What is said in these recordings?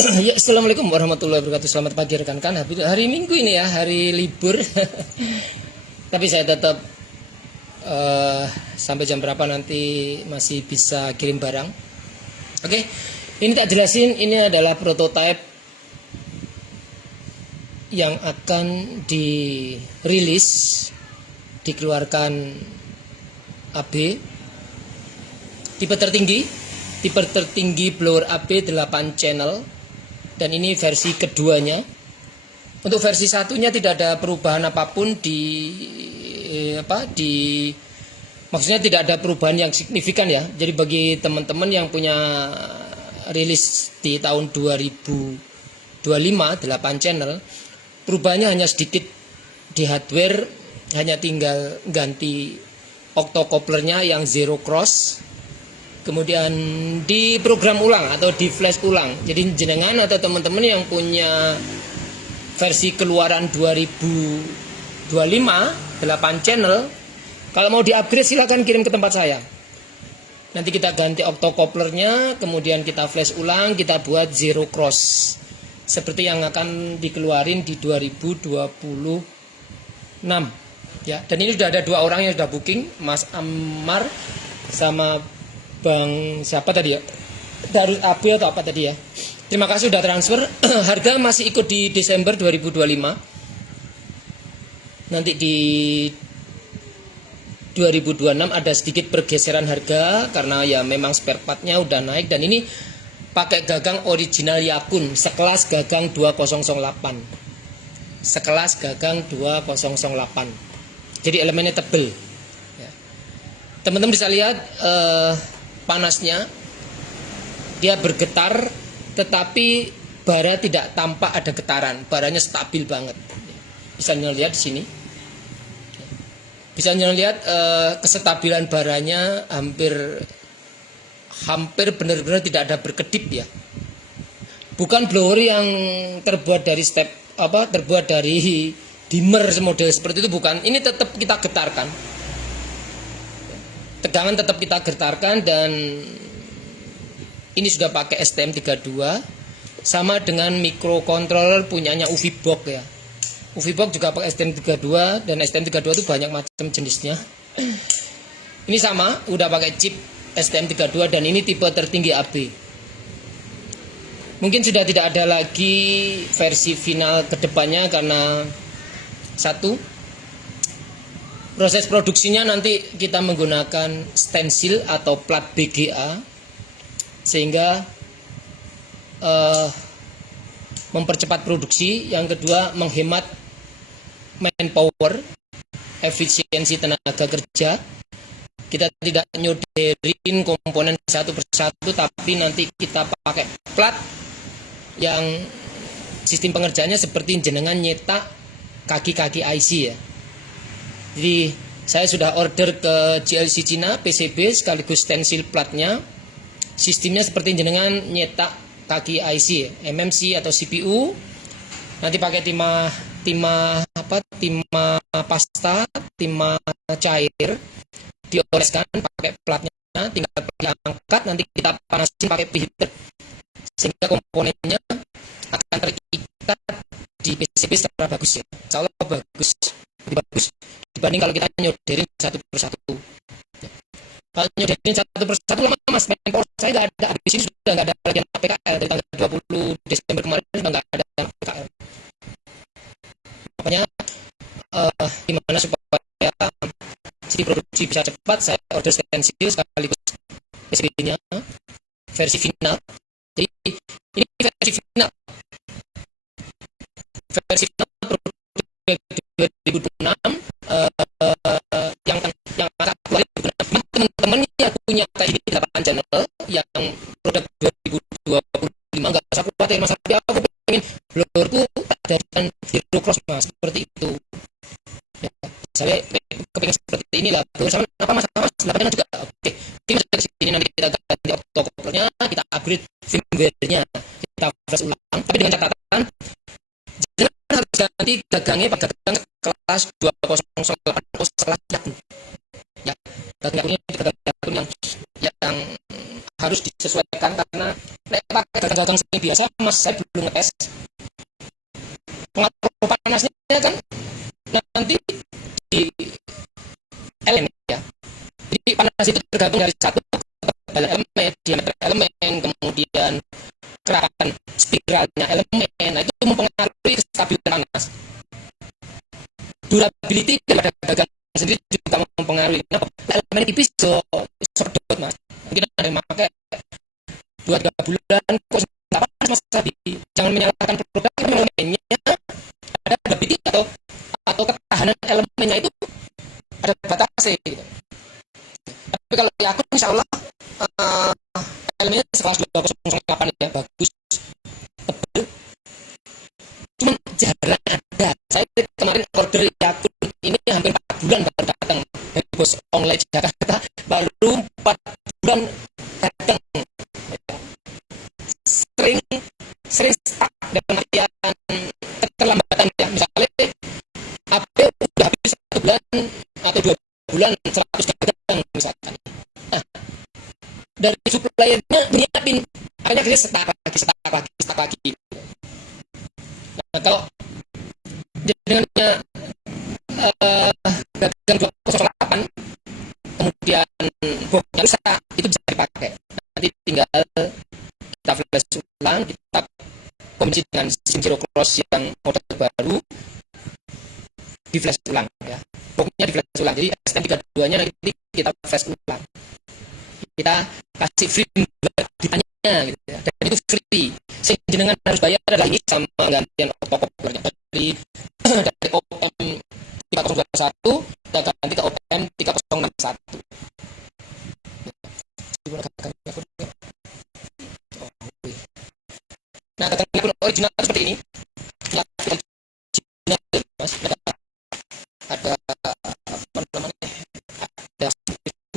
Ya, assalamualaikum warahmatullahi wabarakatuh. Selamat pagi rekan-rekan. Hari Minggu ini ya, hari libur. Tapi saya tetap sampai jam berapa nanti masih bisa kirim barang. Oke, ini tak jelasin. Ini adalah prototipe yang akan dirilis, dikeluarkan AB tipe tertinggi blower AB 8 channel. Dan ini versi keduanya. Untuk versi satunya tidak ada perubahan apapun maksudnya tidak ada perubahan yang signifikan ya. Jadi bagi teman-teman yang punya rilis di tahun 2025 8 channel, perubahannya hanya sedikit di hardware, hanya tinggal ganti octocoplernya yang zero cross. Kemudian di program ulang atau di flash ulang. Jadi jenengan atau teman-teman yang punya versi keluaran 2025 8 channel, kalau mau di-upgrade silahkan kirim ke tempat saya. Nanti kita ganti octocoplernya, kemudian kita flash ulang, kita buat zero cross. Seperti yang akan dikeluarin di 2026. Ya, dan ini sudah ada 2 orang yang sudah booking, Mas Ammar sama Bang siapa tadi ya? Darus Abu atau apa tadi ya? Terima kasih sudah transfer. Harga masih ikut di Desember 2025. Nanti di 2026 ada sedikit pergeseran harga karena ya memang spare partnya udah naik, dan ini pakai gagang original Yakun sekelas gagang 2008. Sekelas gagang 2008. Jadi elemennya tebel. Ya. Teman-teman bisa lihat panasnya, dia bergetar, tetapi bara tidak tampak ada getaran. Baranya stabil banget. Bisa lihat di sini. Bisa lihat kesestabilan baranya hampir benar-benar tidak ada berkedip ya. Bukan blower yang terbuat dari terbuat dari dimmer model seperti itu, bukan. Ini tetap kita getarkan. Tegangan tetap kita getarkan, dan ini sudah pakai STM32 sama dengan microcontroller punyanya UVBox ya. UVBox juga pakai STM32, dan STM32 itu banyak macam jenisnya. Ini sama, udah pakai chip STM32, dan ini tipe tertinggi AB. Mungkin sudah tidak ada lagi versi final kedepannya karena satu, proses produksinya nanti kita menggunakan stensil atau plat BGA, sehingga mempercepat produksi. Yang kedua, menghemat manpower, efisiensi tenaga kerja. Kita tidak nyoderin komponen satu persatu, tapi nanti kita pakai plat yang sistem pengerjaannya seperti jenengan nyetak kaki-kaki IC ya. Jadi saya sudah order ke GLC Cina PCB sekaligus stensil platnya. Sistemnya seperti jenengan nyetak kaki IC, MMC atau CPU. Nanti pakai timah pasta, timah cair, dioleskan pakai platnya, tinggal diangkat, nanti kita panasin pakai preheater sehingga komponennya akan terikat di PCB secara bagus ya. Insya Allah bagus, lebih bagus dibanding kalau kita nyoderin satu persatu. Kalau nyoderin satu persatu lama mas, manpower saya nggak ada. Di sini sudah nggak ada lagi PKL dari tanggal 20 Desember kemarin, sudah nggak ada PKL. Makanya gimana supaya jadi produksi bisa cepat, saya order stensil sekaligus PCB-nya versi final. Jadi ini versi final produksi 2026 yang akan keluar. Teman-teman yang punya kayak ini 8 channel yang produk 2025 nggak usah khawatir mas, tapi aku pengen blowerku dari zero cross mas, seperti itu ya. Saya kepingin seperti ini lah, sama apa mas, dapatnya juga oke. Kita ke sini, nanti kita ganti octocoplernya, kita upgrade firmware-nya, kita flash ulang, tapi dengan catatan jangan harus ganti gagangnya pakai gagang kelas 2008 setelah ya. Gagang yang harus disesuaikan karena pakai gagang yang biasa, Mas, saya belum ngetes. Pengaruh panasnya kan nanti di elemen ya. Jadi panas itu tergabung dari satu elemen, diameter elemen, kemudian gerakan spiralnya elemen. Nah, itu mempengaruhi kestabilan panas. Durability daripada gagang sendiri juga mempengaruhi. Nah, elemen tipis sedot, Mas. Mungkin ada yang pakai 2-3 bulan kok nggak panas, Mas Abi. Jangan menyalahkan produk, elemennya ada durability atau ketahanan elemennya itu ada batasnya gitu. Tapi kalau di aku insya Allah elemennya sekelas 2008 ya, bagus, tebal. Cuma jarang ada. Saya kemarin order Yakult ini hampir 4 bulan baru datang dari bos online Jakarta, baru 4 bulan datang. Sering stuck dalam artian keterlambatan ya. Misalnya HP udah habis 1 bulan atau 2 bulan 100 gagang misalkan. Nah, dari suppliernya nyiapin, akhirnya dia stuck lagi. Nah, kalau jaringannya gagang 208 kemudian boxnya rusak, itu bisa dipakai. Nanti tinggal kita flash ulang, kita kombinasi dengan sistem zero cross yang model baru, di flash ulang ya. Boxnya di flash ulang. Jadi STM32 nya nanti kita flash ulang. Kita kasih free ditanya gitu ya. Dan itu free. Sing jenengan harus bayar adalah ini sama gantian opcovernya dari OPM 3021 kita ganti ke OPM 3061. Nah, gagang original seperti ini. Ya, original, Mas. Ada apa namanya? Ada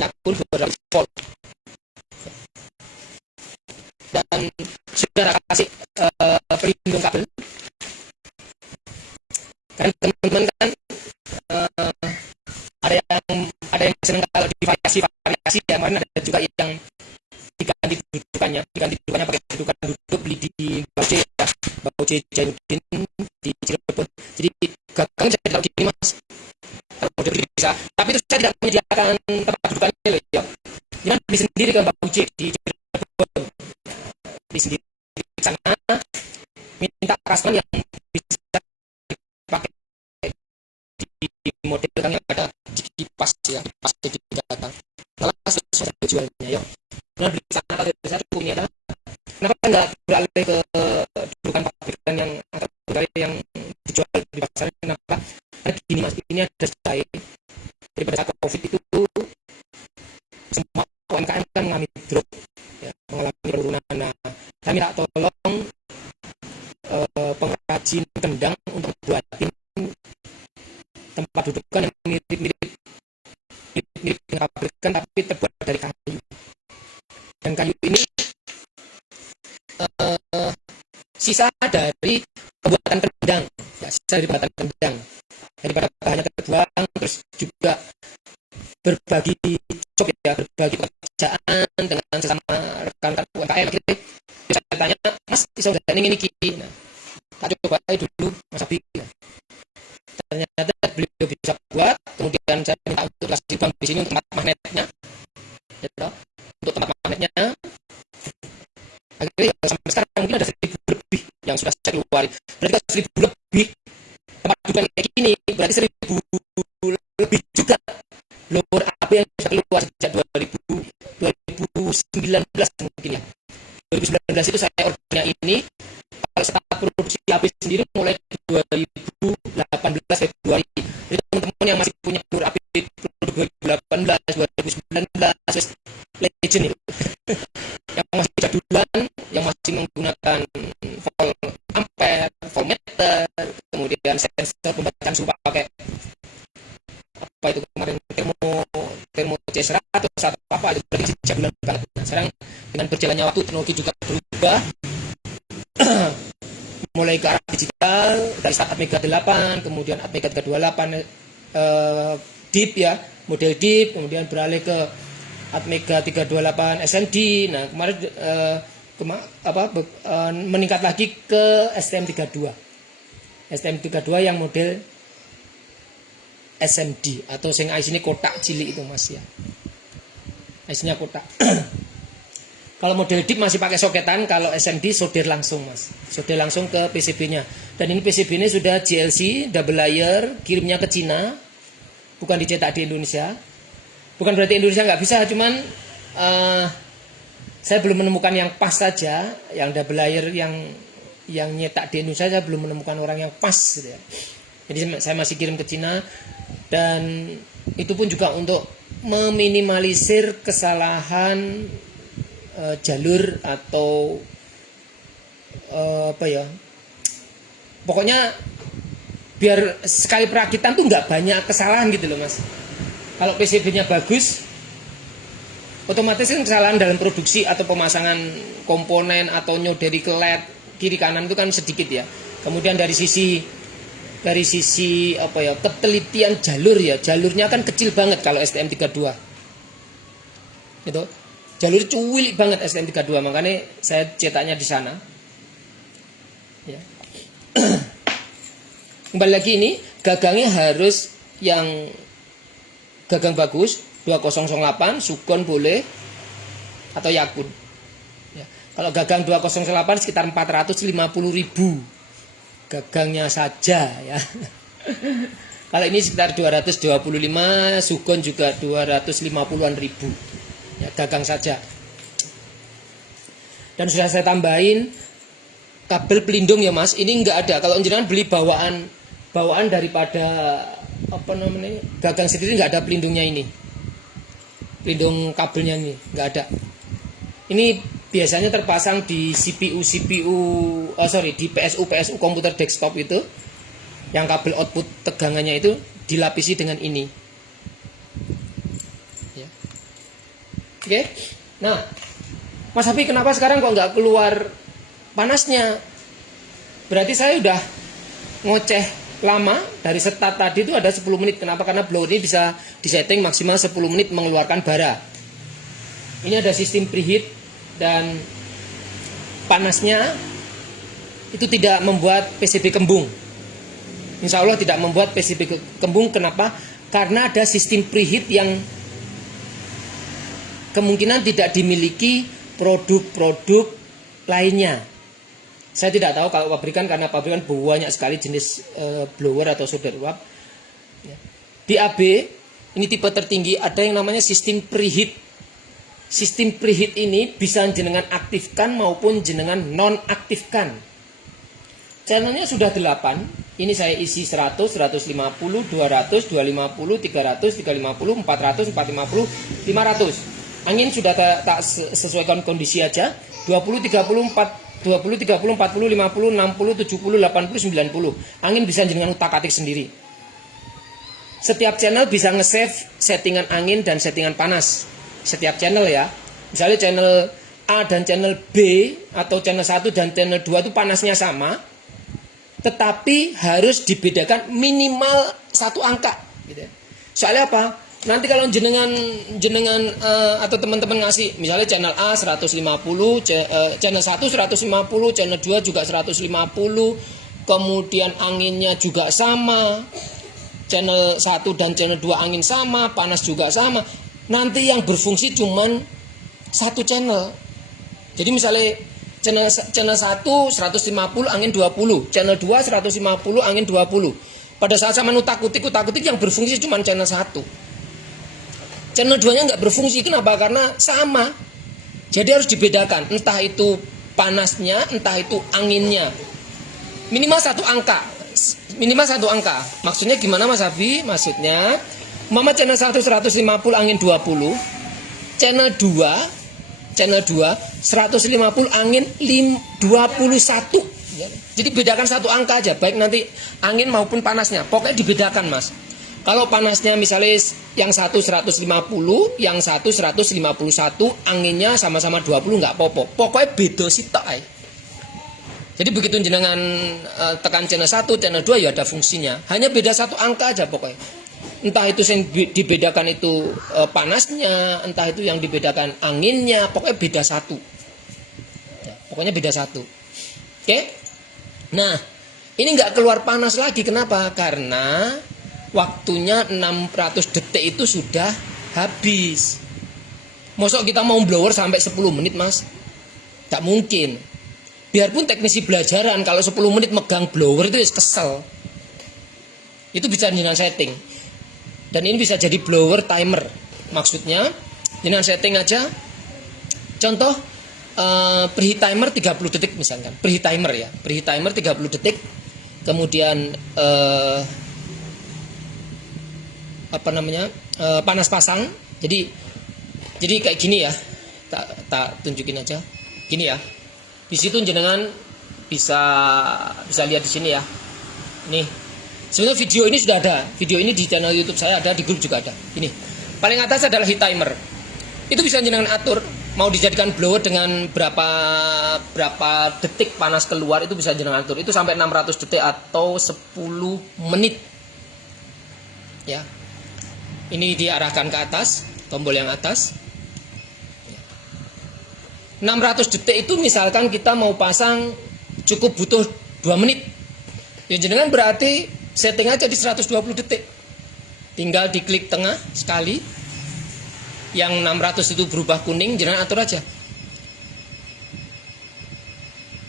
Yakult 200 volt. Dan sudah kasih pelindung kabel. Kan teman-teman kan ada yang senang kalau di variasi ya, kemarin ada juga yang diganti dudukannya pakai dudukan duduk beli di Bauce Jainuddin di Cirebon. Jadi gagang saya tidak gini, Mas, model bisa, tapi itu saya tidak menyediakan tempat dudukannya loh ya. Jangan beli sendiri ke Bauce di Cirebon, beli sendiri di sana, minta customer yang bisa dipakai di model yang ada di pas di gagang. Malah susah jualnya ya. Nah, beli sana kalau saya cukup ini adalah kenapa nggak beralih ke dudukan pabrikan yang atau yang dijual di pasar? Kenapa? Karena gini, Mas, ini ada saya daripada saat COVID itu semua UMKM kan mengalami drop ya, mengalami penurunan. Nah, saya minta tolong pengrajin kendang untuk buatin tempat dudukan yang mirip dengan pabrikan tapi terbuat dari kayu. Dan kayu ini sisa dari pembuatan kendang ya, daripada bahannya terbuang, terus juga berbagi job ya, berbagi pekerjaan dengan sesama rekan-rekan UMKM. Akhirnya saya tanya, Mas, bisa nggak ini kiki? Nah, tak coba dulu, Mas Abi. Nah, ternyata beliau bisa buat. Kemudian saya minta untuk kasih uang di sini untuk tempat magnetnya ya, untuk tempat magnetnya. Akhirnya ya, sampai sekarang mungkin ada 1.000 lebih yang sudah saya keluarin. Berarti kalau 1.000 lebih tempat dudukan kayak gini, berarti 1.000 lebih juga lower AP yang sudah keluar sejak 2019 mungkin ya. 2019 itu saya ordernya ini. Kalau start produksi AP sendiri mulai 2018 Februari. Jadi teman-teman yang masih punya AP produk 2018, 2019, legend itu. Yang masih jadulan, yang masih menggunakan volt ampere, voltmeter, kemudian sensor pembacaan suhu pakai apa itu kemarin termo C100 atau apa itu berarti jadulan banget. Nah, sekarang dengan berjalannya waktu teknologi juga berubah mulai ke arah digital dari start Atmega 8, kemudian Atmega 328 deep ya, model deep, kemudian beralih ke Atmega 328 SND. Nah, kemarin meningkat lagi ke STM32. STM32 yang model SMD atau sing IC-nya kotak cilik itu Mas ya. IC-nya kotak. Kalau model DIP masih pakai soketan, kalau SMD solder langsung Mas. Solder langsung ke PCB-nya. Dan ini PCB-nya sudah GLC double layer, kirimnya ke Cina. Bukan dicetak di Indonesia. Bukan berarti Indonesia nggak bisa, cuman saya belum menemukan yang pas saja, yang double layer yang nyetak di Indonesia saya belum menemukan orang yang pas gitu ya. Jadi saya masih kirim ke Cina, dan itu pun juga untuk meminimalisir kesalahan jalur atau pokoknya biar sekali perakitan tuh nggak banyak kesalahan gitu loh Mas. Kalau PCB-nya bagus, otomatis kan kesalahan dalam produksi atau pemasangan komponen atau nyoderi ke LED kiri kanan itu kan sedikit ya. Kemudian dari sisi ketelitian jalur ya, jalurnya kan kecil banget kalau STM32. Gitu. Jalur cuwilik banget STM32, makanya saya cetaknya di sana. Ya. Kembali lagi ini gagangnya harus yang gagang bagus, 2008, Sugon boleh atau Yakun. Ya. Kalau gagang 208 sekitar 450.000 gagangnya saja ya. Kalau ini sekitar 225, Sugon juga 250-an ribu. Ya, gagang saja. Dan sudah saya tambahin kabel pelindung ya Mas. Ini enggak ada. Kalau jenengan beli bawaan daripada gagang sendiri, enggak ada pelindungnya ini. Pelindung kabelnya ini enggak ada. Ini biasanya terpasang di di PSU komputer desktop itu, yang kabel output tegangannya itu dilapisi dengan ini. Ya. Oke. Nah, Mas Hafi, kenapa sekarang kok nggak keluar panasnya? Berarti saya udah ngoceh lama. Dari start tadi itu ada 10 menit. Kenapa? Karena blower ini bisa disetting maksimal 10 menit mengeluarkan bara. Ini ada sistem preheat, dan panasnya itu tidak membuat PCB kembung. Insya Allah tidak membuat PCB kembung. Kenapa? Karena ada sistem preheat yang kemungkinan tidak dimiliki produk-produk lainnya. Saya tidak tahu kalau pabrikan, karena pabrikan banyak sekali jenis blower atau solder uap. Di AB, ini tipe tertinggi, ada yang namanya sistem preheat. Sistem preheat ini bisa jenengan aktifkan maupun jenengan nonaktifkan. Channelnya sudah 8. Ini saya isi 100, 150, 200, 250, 300, 350, 400, 450, 500. Angin sudah tak sesuaikan kondisi aja. 20, 30, 40, 50, 60, 70, 80, 90. Angin bisa jenengan utak-atik sendiri. Setiap channel bisa nge-save settingan angin dan settingan panas. Setiap channel ya. Misalnya channel A dan channel B, atau channel 1 dan channel 2 itu panasnya sama, tetapi harus dibedakan minimal 1 angka gitu ya. Soalnya apa? Nanti kalau jenengan atau teman-teman ngasih misalnya channel A 150, channel 1 150, channel 2 juga 150, kemudian anginnya juga sama, channel 1 dan channel 2 angin sama, panas juga sama. Nanti yang berfungsi cuman 1 channel. Jadi misalnya channel 1 150 angin 20, channel 2 150 angin 20. Pada saat sama utak-utik yang berfungsi cuman channel 1. Channel 2-nya nggak berfungsi. Kenapa? Karena sama. Jadi harus dibedakan. Entah itu panasnya, entah itu anginnya. Minimal 1 angka. Minimal 1 angka. Maksudnya gimana Mas Hafi? Maksudnya, Mama channel 1 150 angin 20. Channel 2 150 angin 21. Jadi bedakan 1 angka aja. Baik nanti angin maupun panasnya. Pokoknya dibedakan Mas. Kalau panasnya misalnya yang 1 150, yang 1 151, anginnya sama-sama 20 nggak apa-apa. Pokoknya beda sitok ae. Jadi begitu jenengan tekan channel 1, channel 2 ya ada fungsinya. Hanya beda 1 angka aja pokoknya. Entah itu yang dibedakan itu panasnya, entah itu yang dibedakan anginnya, pokoknya beda 1. Ya. Pokoknya beda 1. Oke. Nah, ini nggak keluar panas lagi. Kenapa? Karena waktunya 600 detik itu sudah habis. Mosok kita mau blower sampai 10 menit, Mas? Tak mungkin. Biarpun teknisi belajaran, kalau 10 menit megang blower itu kesel. Itu bisa dengan setting. Dan ini bisa jadi blower timer. Maksudnya dengan setting aja. Contoh preheat timer 30 detik misalkan. Preheat timer ya. Preheat timer 30 detik. Kemudian panas pasang. Jadi kayak gini ya. Tak tunjukin aja. Gini ya. Di situ jenengan bisa lihat di sini ya. Nih. Sebenarnya video ini sudah ada. Video ini di channel YouTube saya ada, di grup juga ada. Ini. Paling atas adalah heat timer. Itu bisa jenengan atur mau dijadikan blower dengan berapa detik panas keluar, itu bisa jenengan atur. Itu sampai 600 detik atau 10 menit. Ya. Ini diarahkan ke atas, tombol yang atas. 600 detik itu misalkan kita mau pasang cukup butuh 2 menit. Ya jenengan berarti setting aja di 120 detik. Tinggal diklik tengah sekali. Yang 600 itu berubah kuning, jenengan atur aja.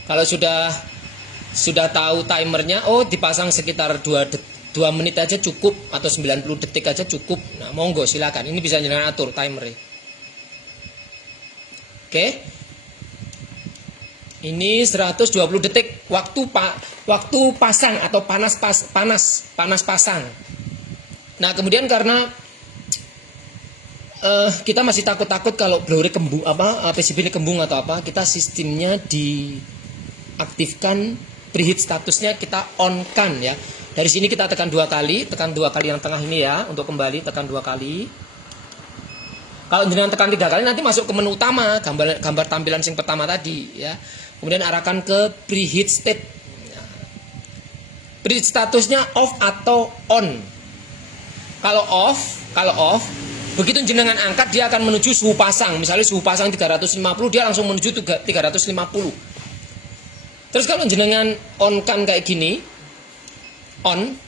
Kalau sudah tahu timernya, oh dipasang sekitar 2 menit aja cukup atau 90 detik aja cukup. Nah, monggo silakan. Ini bisa jenengan atur timernya. Oke. Ini 120 detik waktu pasang atau panas pasang. Nah, kemudian karena kita masih takut-takut kalau blower kembung PCB ini kembung atau apa, kita sistemnya diaktifkan, preheat statusnya kita on kan ya. Dari sini kita tekan 2 kali, yang tengah ini ya, untuk kembali tekan 2 kali. Kalau jenengan tekan 3 kali nanti masuk ke menu utama, gambar tampilan yang pertama tadi ya. Kemudian arahkan ke preheat state. Preheat statusnya off atau on. Kalau off, begitu jenengan angkat dia akan menuju suhu pasang. Misalnya suhu pasang 350, dia langsung menuju 350. Terus kalau jenengan on kan kayak gini, on,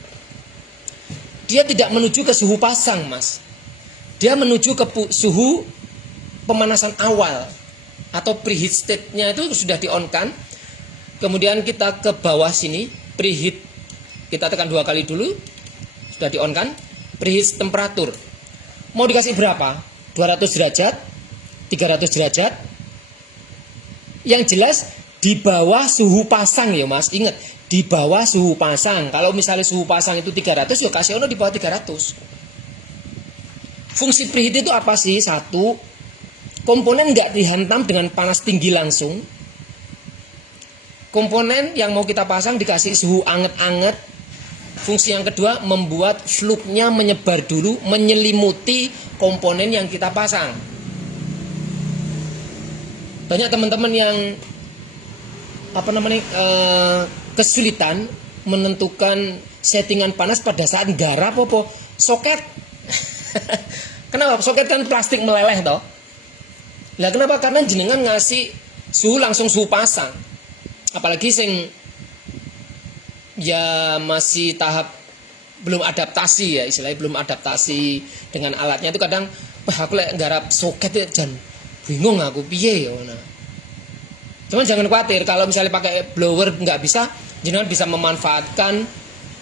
dia tidak menuju ke suhu pasang, Mas. Dia menuju ke suhu pemanasan awal atau preheat state-nya itu sudah di-on-kan. Kemudian kita ke bawah sini, preheat. Kita tekan 2 kali dulu. Sudah di-on-kan. Preheat temperatur. Mau dikasih berapa? 200 derajat, 300 derajat. Yang jelas di bawah suhu pasang ya, Mas. Ingat, di bawah suhu pasang. Kalau misalnya suhu pasang itu 300, ya kasih ono di bawah 300. Fungsi preheat itu apa sih? 1, komponen nggak dihantam dengan panas tinggi langsung. Komponen yang mau kita pasang dikasih suhu anget-anget. Fungsi yang kedua, membuat fluke-nya menyebar dulu, menyelimuti komponen yang kita pasang. Banyak teman-teman yang kesulitan menentukan settingan panas pada saat garap apa soket. Kenapa? Soket kan plastik meleleh toh. Lah kenapa? Karena jenengan ngasih suhu langsung suhu pasang. Apalagi sing ya masih tahap belum adaptasi ya, istilahnya belum adaptasi dengan alatnya itu kadang aku lek nggarap soket ya jan bingung aku piye ya. Cuman jangan khawatir kalau misalnya pakai blower nggak bisa, jenengan bisa memanfaatkan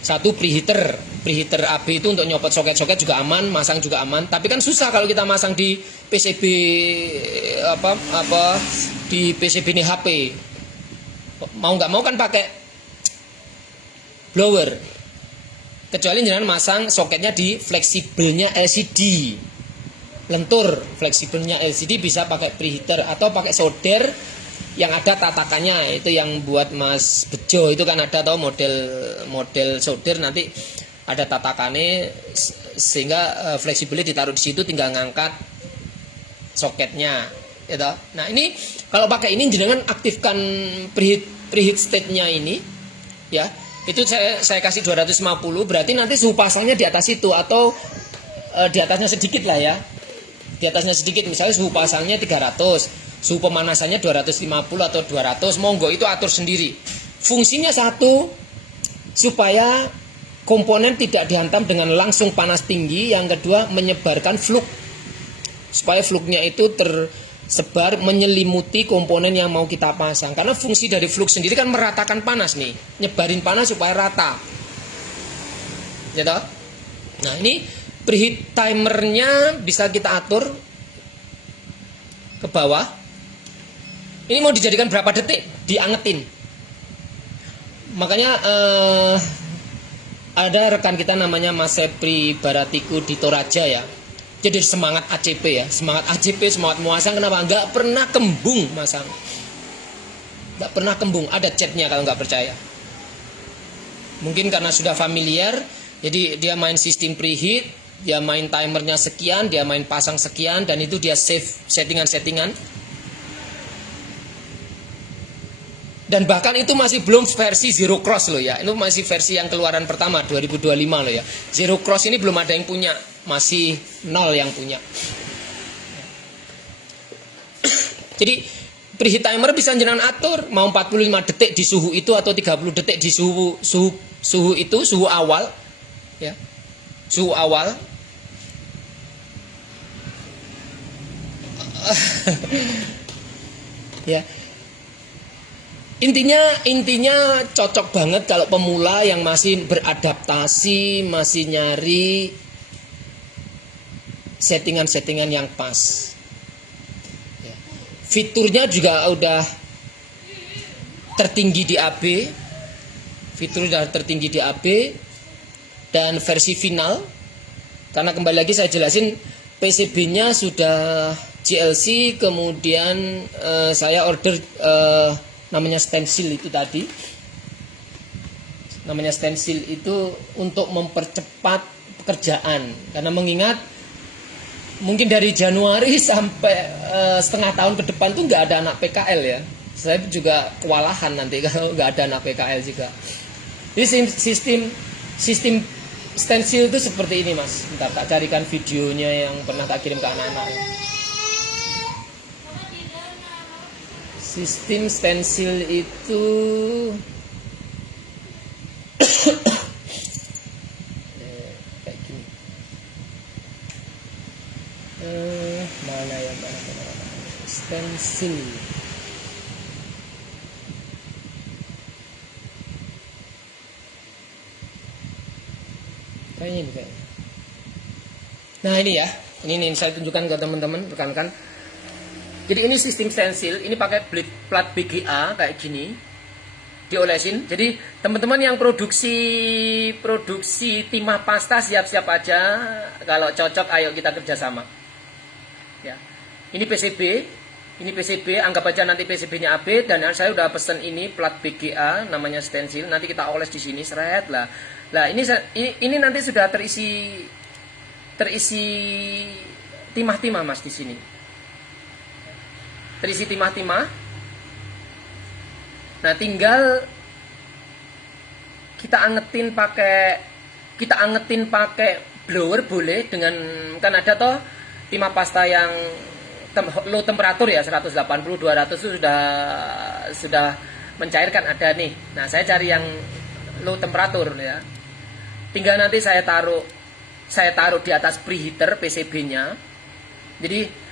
satu preheater AB itu untuk nyopot soket-soket juga aman, masang juga aman. Tapi kan susah kalau kita masang di PCB di PCB ini HP. Mau nggak mau kan pakai blower. Kecuali jenengan masang soketnya di fleksibelnya LCD. Lentur fleksibelnya LCD bisa pakai preheater atau pakai solder yang ada tatakannya. Itu yang buat Mas Bejo itu kan ada tau model solder nanti ada tatakannya sehingga fleksibelnya ditaruh di situ, tinggal ngangkat soketnya gitu. Nah ini kalau pakai ini jenengan aktifkan preheat state-nya ini ya. Itu saya kasih 250, berarti nanti suhu pasangnya di atas itu atau di atasnya sedikit lah ya. Di atasnya sedikit, misalnya suhu pasangnya 300. Suhu pemanasannya 250 atau 200, monggo itu atur sendiri. Fungsinya satu, supaya komponen tidak dihantam dengan langsung panas tinggi. Yang kedua, menyebarkan fluk, supaya fluknya itu tersebar menyelimuti komponen yang mau kita pasang. Karena fungsi dari fluk sendiri kan meratakan panas nih, nyebarin panas supaya rata. Ya toh? Nah, ini preheat timernya bisa kita atur ke bawah. Ini mau dijadikan berapa detik? Diangetin. Makanya ada rekan kita namanya Mas Sepri Baratiku di Toraja ya. Jadi semangat ACP ya, semangat ACP, semangat muasang. Kenapa? Nggak pernah kembung masang. Nggak pernah kembung. Ada chatnya kalau nggak percaya. Mungkin karena sudah familiar, jadi dia main sistem preheat, dia main timernya sekian, dia main pasang sekian, dan itu dia save settingan-settingan. Dan bahkan itu masih belum versi zero cross loh ya. Itu masih versi yang keluaran pertama 2025 loh ya. Zero cross ini belum ada yang punya, masih 0 yang punya. Jadi preheat timer bisa jenengan atur mau 45 detik di suhu itu atau 30 detik di suhu itu, suhu awal ya. Suhu awal. Ya. Intinya cocok banget kalau pemula yang masih beradaptasi, masih nyari settingan-settingan yang pas. Ya. Fiturnya juga udah tertinggi di AB. Fitur udah tertinggi di AB dan versi final. Karena kembali lagi saya jelasin PCB-nya sudah GLC, kemudian saya order namanya stensil itu tadi. Namanya stensil itu untuk mempercepat pekerjaan. Karena mengingat mungkin dari Januari sampai setengah tahun ke depan tuh nggak ada anak PKL ya. Saya juga kewalahan nanti kalau nggak ada anak PKL juga. Jadi sistem stensil itu seperti ini mas. Bentar tak carikan videonya yang pernah tak kirim ke anak-anak. Sistem stensil itu kayak gini. Mana stensil. Kayaknya ini kayaknya. Nah ini ya, ini saya tunjukkan ke teman-teman, rekan-rekan. Jadi ini sistem stensil, ini pakai plat BGA kayak gini, diolesin. Jadi teman-teman yang produksi timah pasta siap-siap aja, kalau cocok ayo kita kerjasama. Ya, ini PCB, anggap aja nanti PCB-nya AB, dan saya udah pesen ini plat BGA, namanya stensil. Nanti kita oles di sini, seret lah. Lah ini nanti sudah terisi timah-timah mas di sini. Terisi timah-timah. Nah, tinggal kita angetin pakai blower boleh dengan, kan ada toh timah pasta yang low temperatur ya 180 200 itu sudah mencairkan ada nih. Nah, saya cari yang low temperatur ya. Tinggal nanti saya taruh di atas preheater PCB-nya. Jadi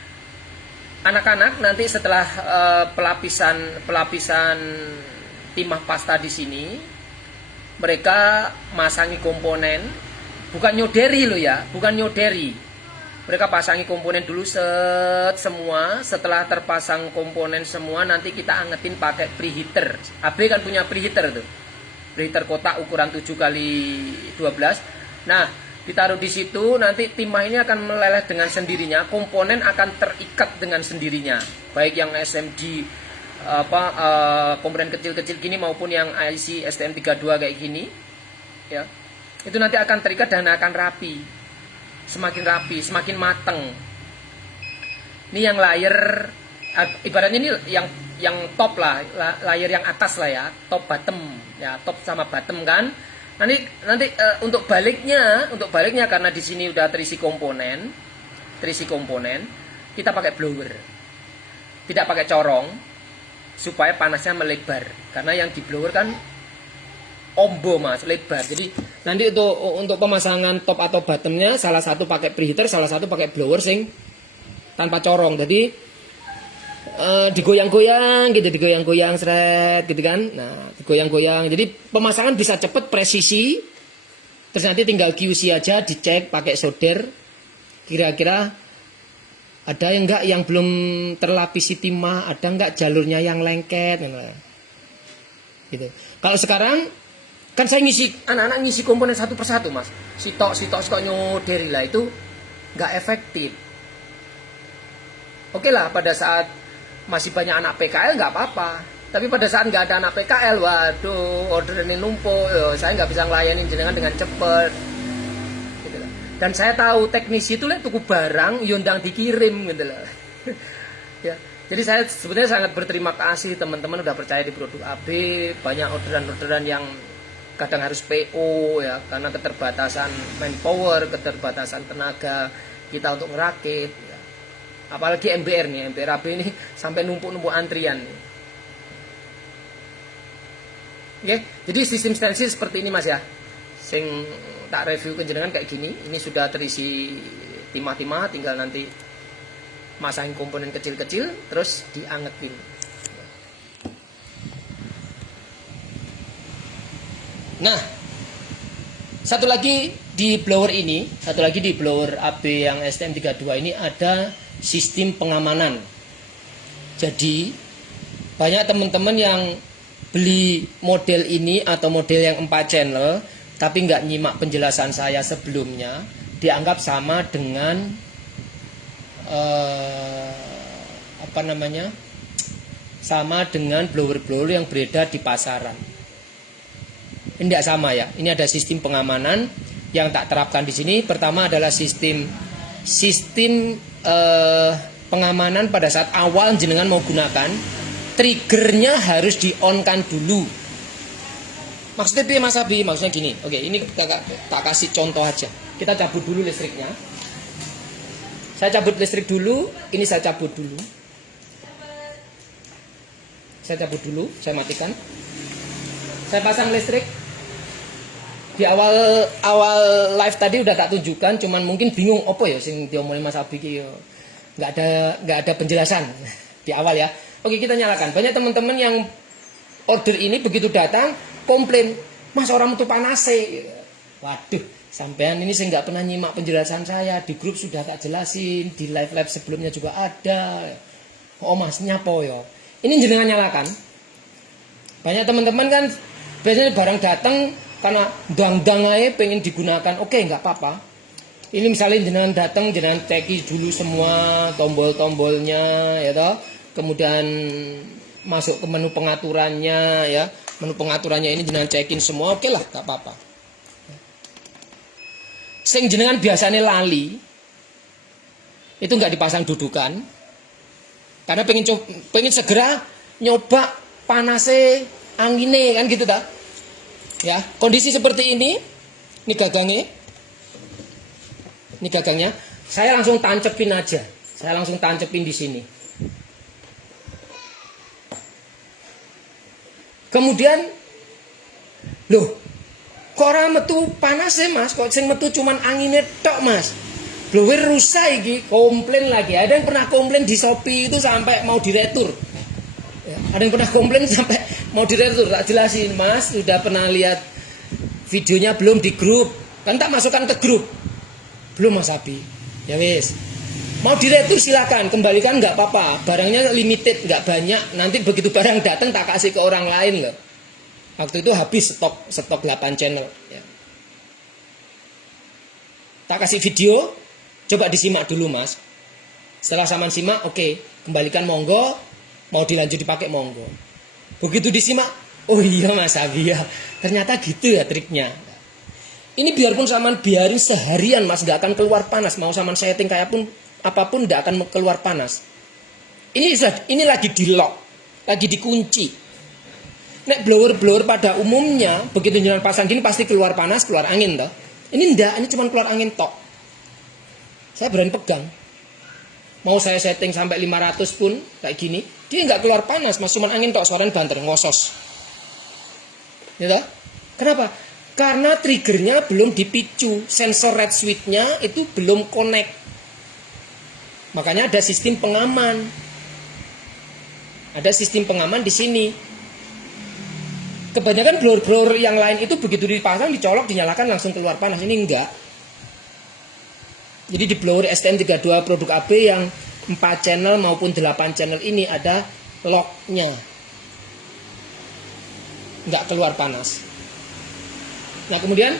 anak-anak nanti setelah pelapisan timah pasta di sini, mereka masangi komponen, bukan nyoderi loh ya, bukan nyoderi. Mereka pasangi komponen dulu semua. Setelah terpasang komponen semua, nanti kita angetin pakai preheater. AB kan punya preheater tuh, preheater kotak ukuran 7x12. Nah, ditaruh di situ, nanti timah ini akan meleleh dengan sendirinya, komponen akan terikat dengan sendirinya, baik yang SMD komponen kecil-kecil gini maupun yang IC STM32 kayak gini, ya, itu nanti akan terikat dan akan rapi, semakin mateng. Ini yang layer, ibaratnya ini yang top lah, layer yang atas lah ya, top bottom, ya, top sama bottom kan. Nanti untuk baliknya karena di sini udah terisi komponen, kita pakai blower. tidak pakai corong supaya panasnya melebar. Karena yang di blower kan ombo mas, lebar. Jadi nanti untuk pemasangan top atau bottomnya salah satu pakai preheater, salah satu pakai blower sing tanpa corong. Jadi digoyang-goyang gitu, digoyang-goyang seret gitu kan. Nah, digoyang-goyang. Jadi pemasangan bisa cepet, presisi. Terus nanti tinggal QC aja, dicek pakai solder. Kira-kira ada yang enggak yang belum terlapisi timah, ada enggak jalurnya yang lengket gitu. Kalau sekarang kan saya ngisi, anak-anak ngisi komponen satu persatu mas. Sitok nyoderi lah, itu enggak efektif. Oke lah, pada saat masih banyak anak PKL nggak apa-apa. Tapi pada saat nggak ada anak PKL, waduh, order ini numpuk, saya nggak bisa ngelayanin jenengan dengan cepet. Gitu lah. Dan saya tahu teknisi itu lah tuku barang, yondang dikirim gitu lah. Ya. Jadi saya sebenarnya sangat berterima kasih teman-teman udah percaya di produk AB. Banyak orderan-orderan yang kadang harus PO ya, karena keterbatasan manpower, keterbatasan tenaga kita untuk ngerakit. Ya. Apalagi MBR nih, MBR AB ini sampai numpuk-numpuk antrian nih. Oke, jadi sistem stensil seperti ini mas ya. Sing tak review ke jenengan kayak gini. Ini sudah terisi timah-timah, tinggal nanti masangin komponen kecil-kecil terus diangetin. Nah, satu lagi di blower ini, satu lagi di blower AB yang STM32 ini ada sistem pengamanan. Jadi banyak teman-teman yang beli model ini atau model yang 4 channel tapi nggak nyimak penjelasan saya sebelumnya, dianggap sama dengan sama dengan blower-blower yang beredar di pasaran. Ini tidak sama ya. Ini ada sistem pengamanan yang tak terapkan di sini. Pertama adalah sistem pengamanan pada saat awal jenengan mau gunakan, triggernya harus di-on-kan dulu. Maksudnya dia Mas Abi, maksudnya gini. Oke, ini tak kasih contoh aja. Kita cabut dulu listriknya. Saya cabut listrik dulu, ini saya cabut dulu. Saya cabut dulu, saya matikan. Saya pasang listrik. Di awal live tadi udah tak tunjukkan, cuman mungkin bingung opo ya sing diomongin Mas Abi ki yo. Enggak ada penjelasan di awal ya. Oke, kita nyalakan. Banyak teman-teman yang order ini begitu datang komplain, "Mas, orang metu panas e." Waduh, sampean ini saya nggak pernah nyimak penjelasan saya. Di grup sudah tak jelasin, di live sebelumnya juga ada. Oh, Mas nyapo yo. Ini jenengan nyalakan. Banyak teman-teman kan biasanya barang datang karena dang-dang aja pengen digunakan, oke nggak apa-apa. Ini misalnya jenengan datang, jenengan ceki dulu semua tombol-tombolnya, ya toh. Kemudian masuk ke menu pengaturannya, ya. Menu pengaturannya ini jenengan cekin semua, oke lah, nggak apa-apa. Sing jenengan biasanya lali, itu nggak dipasang dudukan, karena pengen segera nyoba panasnya anginnya kan gitu dah. Ya, kondisi seperti ini gagangnya. Ini gagangnya. Saya langsung tancepin aja. Saya langsung tancepin di sini. Kemudian loh, kok orang metu panas ya Mas? Kok sing metu cuman anginnya tok Mas? Blower rusak iki, komplain lagi. Ada yang pernah komplain di Shopee itu sampai mau diretur. Ya, ada yang pernah komplain sampai mau diretur. Tak jelasin, Mas, sudah pernah lihat videonya belum di grup? Kan tak masukkan ke grup. Belum Mas Abi. Ya wis. Mau diretur silakan, kembalikan nggak apa-apa. Barangnya limited, nggak banyak. Nanti begitu barang datang tak kasih ke orang lain loh. Waktu itu habis stok 8 channel. Ya. Tak kasih video, coba disimak dulu Mas. Setelah saman simak, oke, kembalikan monggo. Mau dilanjut dipakai monggo. Begitu disimak, oh iya Mas Abi ya, ternyata gitu ya triknya. Ini biarpun saman biarin seharian Mas, gak akan keluar panas. Mau saman setting kayak pun apapun gak akan keluar panas. Ini lagi di lock, lagi dikunci. Nek blower pada umumnya begitu jalan pasang gini pasti keluar panas, keluar angin toh. Ini enggak, ini cuma keluar angin tok. Saya berani pegang. Mau saya setting sampai 500 pun kayak gini, dia nggak keluar panas, mas, cuman angin tok, suaranya banter, ngosos. Ya, kenapa? Karena triggernya belum dipicu, sensor red switch-nya itu belum connect. Makanya ada sistem pengaman. Ada sistem pengaman di sini. Kebanyakan blower-blower yang lain itu begitu dipasang, dicolok, dinyalakan langsung keluar panas. Ini enggak. Jadi di blower STM32 produk AB yang 4 channel maupun 8 channel ini ada locknya. Enggak keluar panas. Nah, kemudian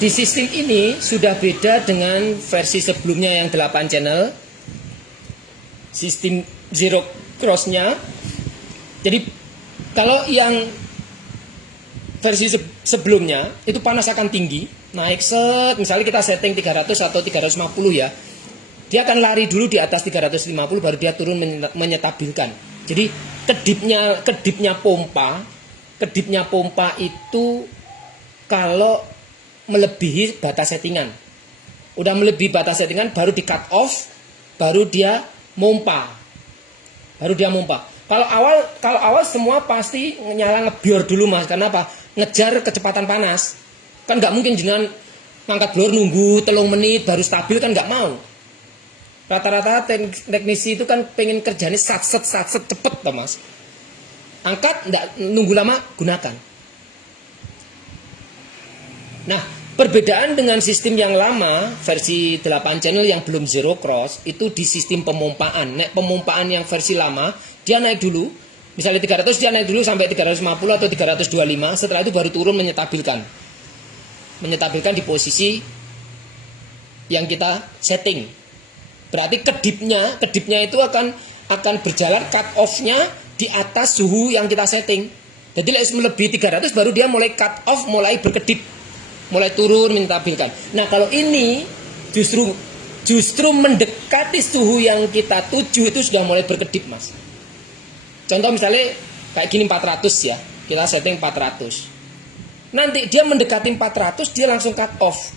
di sistem ini sudah beda dengan versi sebelumnya yang 8 channel. Sistem zero cross-nya. Jadi kalau yang versi sebelumnya itu panas akan tinggi, naik set, misalnya kita setting 300 atau 350 ya. Dia akan lari dulu di atas 350 baru dia turun menyetabilkan. Jadi kedipnya pompa itu kalau melebihi batas settingan. Udah melebihi batas settingan baru di cut off, baru dia mompa. Kalau awal semua pasti nyala ngebior dulu, mas. Karena apa? Ngejar kecepatan panas. Kan nggak mungkin jenengan ngangkat blower nunggu 3 menit baru stabil, kan nggak mau. Rata-rata teknisi itu kan pengen kerjanya satset cepet toh, mas. Angkat, nggak nunggu lama, gunakan. Nah, perbedaan dengan sistem yang lama versi 8 channel yang belum zero cross itu di sistem pemompaan. Nek pemompaan yang versi lama dia naik dulu, misalnya 300 dia naik dulu sampai 350 atau 325, setelah itu baru turun menyetabilkan di posisi yang kita setting. Berarti kedipnya itu akan berjalan cut off-nya di atas suhu yang kita setting. Jadi melebihi 300 baru dia mulai cut off, mulai berkedip, mulai turun menyetabilkan. Nah, kalau ini justru mendekati suhu yang kita tuju itu sudah mulai berkedip, mas. Contoh misalnya kayak gini 400 ya, kita setting 400. Nanti dia mendekati 400 dia langsung cut off,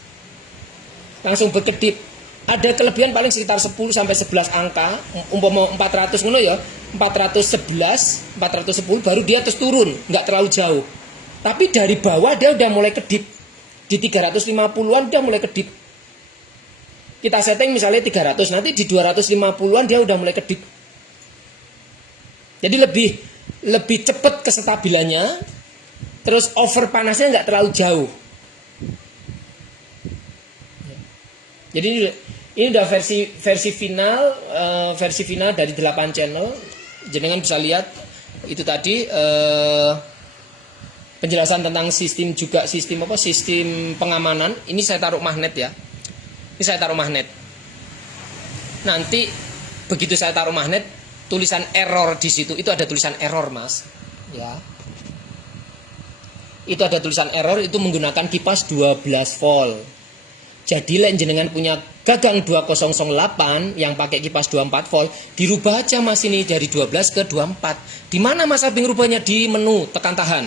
langsung berkedip. Ada kelebihan paling sekitar 10 sampai 11 angka, umpama 400 ngono ya, 411, 410 baru dia terus turun, nggak terlalu jauh. Tapi dari bawah dia udah mulai kedip. Di 350-an dia mulai kedip. Kita setting misalnya 300, nanti di 250-an dia udah mulai kedip. Jadi lebih cepat kestabilannya, terus over panasnya nggak terlalu jauh. Jadi ini udah versi final dari 8 channel. Jenengan bisa lihat itu tadi penjelasan tentang sistem pengamanan. Ini saya taruh magnet ya. Ini saya taruh magnet. Nanti begitu saya taruh magnet, tulisan error di situ itu ada tulisan error, mas. Ya. Itu ada tulisan error, itu menggunakan kipas 12 volt. Jadi lek jenengan punya gagang 2008 yang pakai kipas 24 volt, dirubah aja mas ini dari 12 ke 24. Di mana mas Abing rubahnya? Di menu, tekan tahan.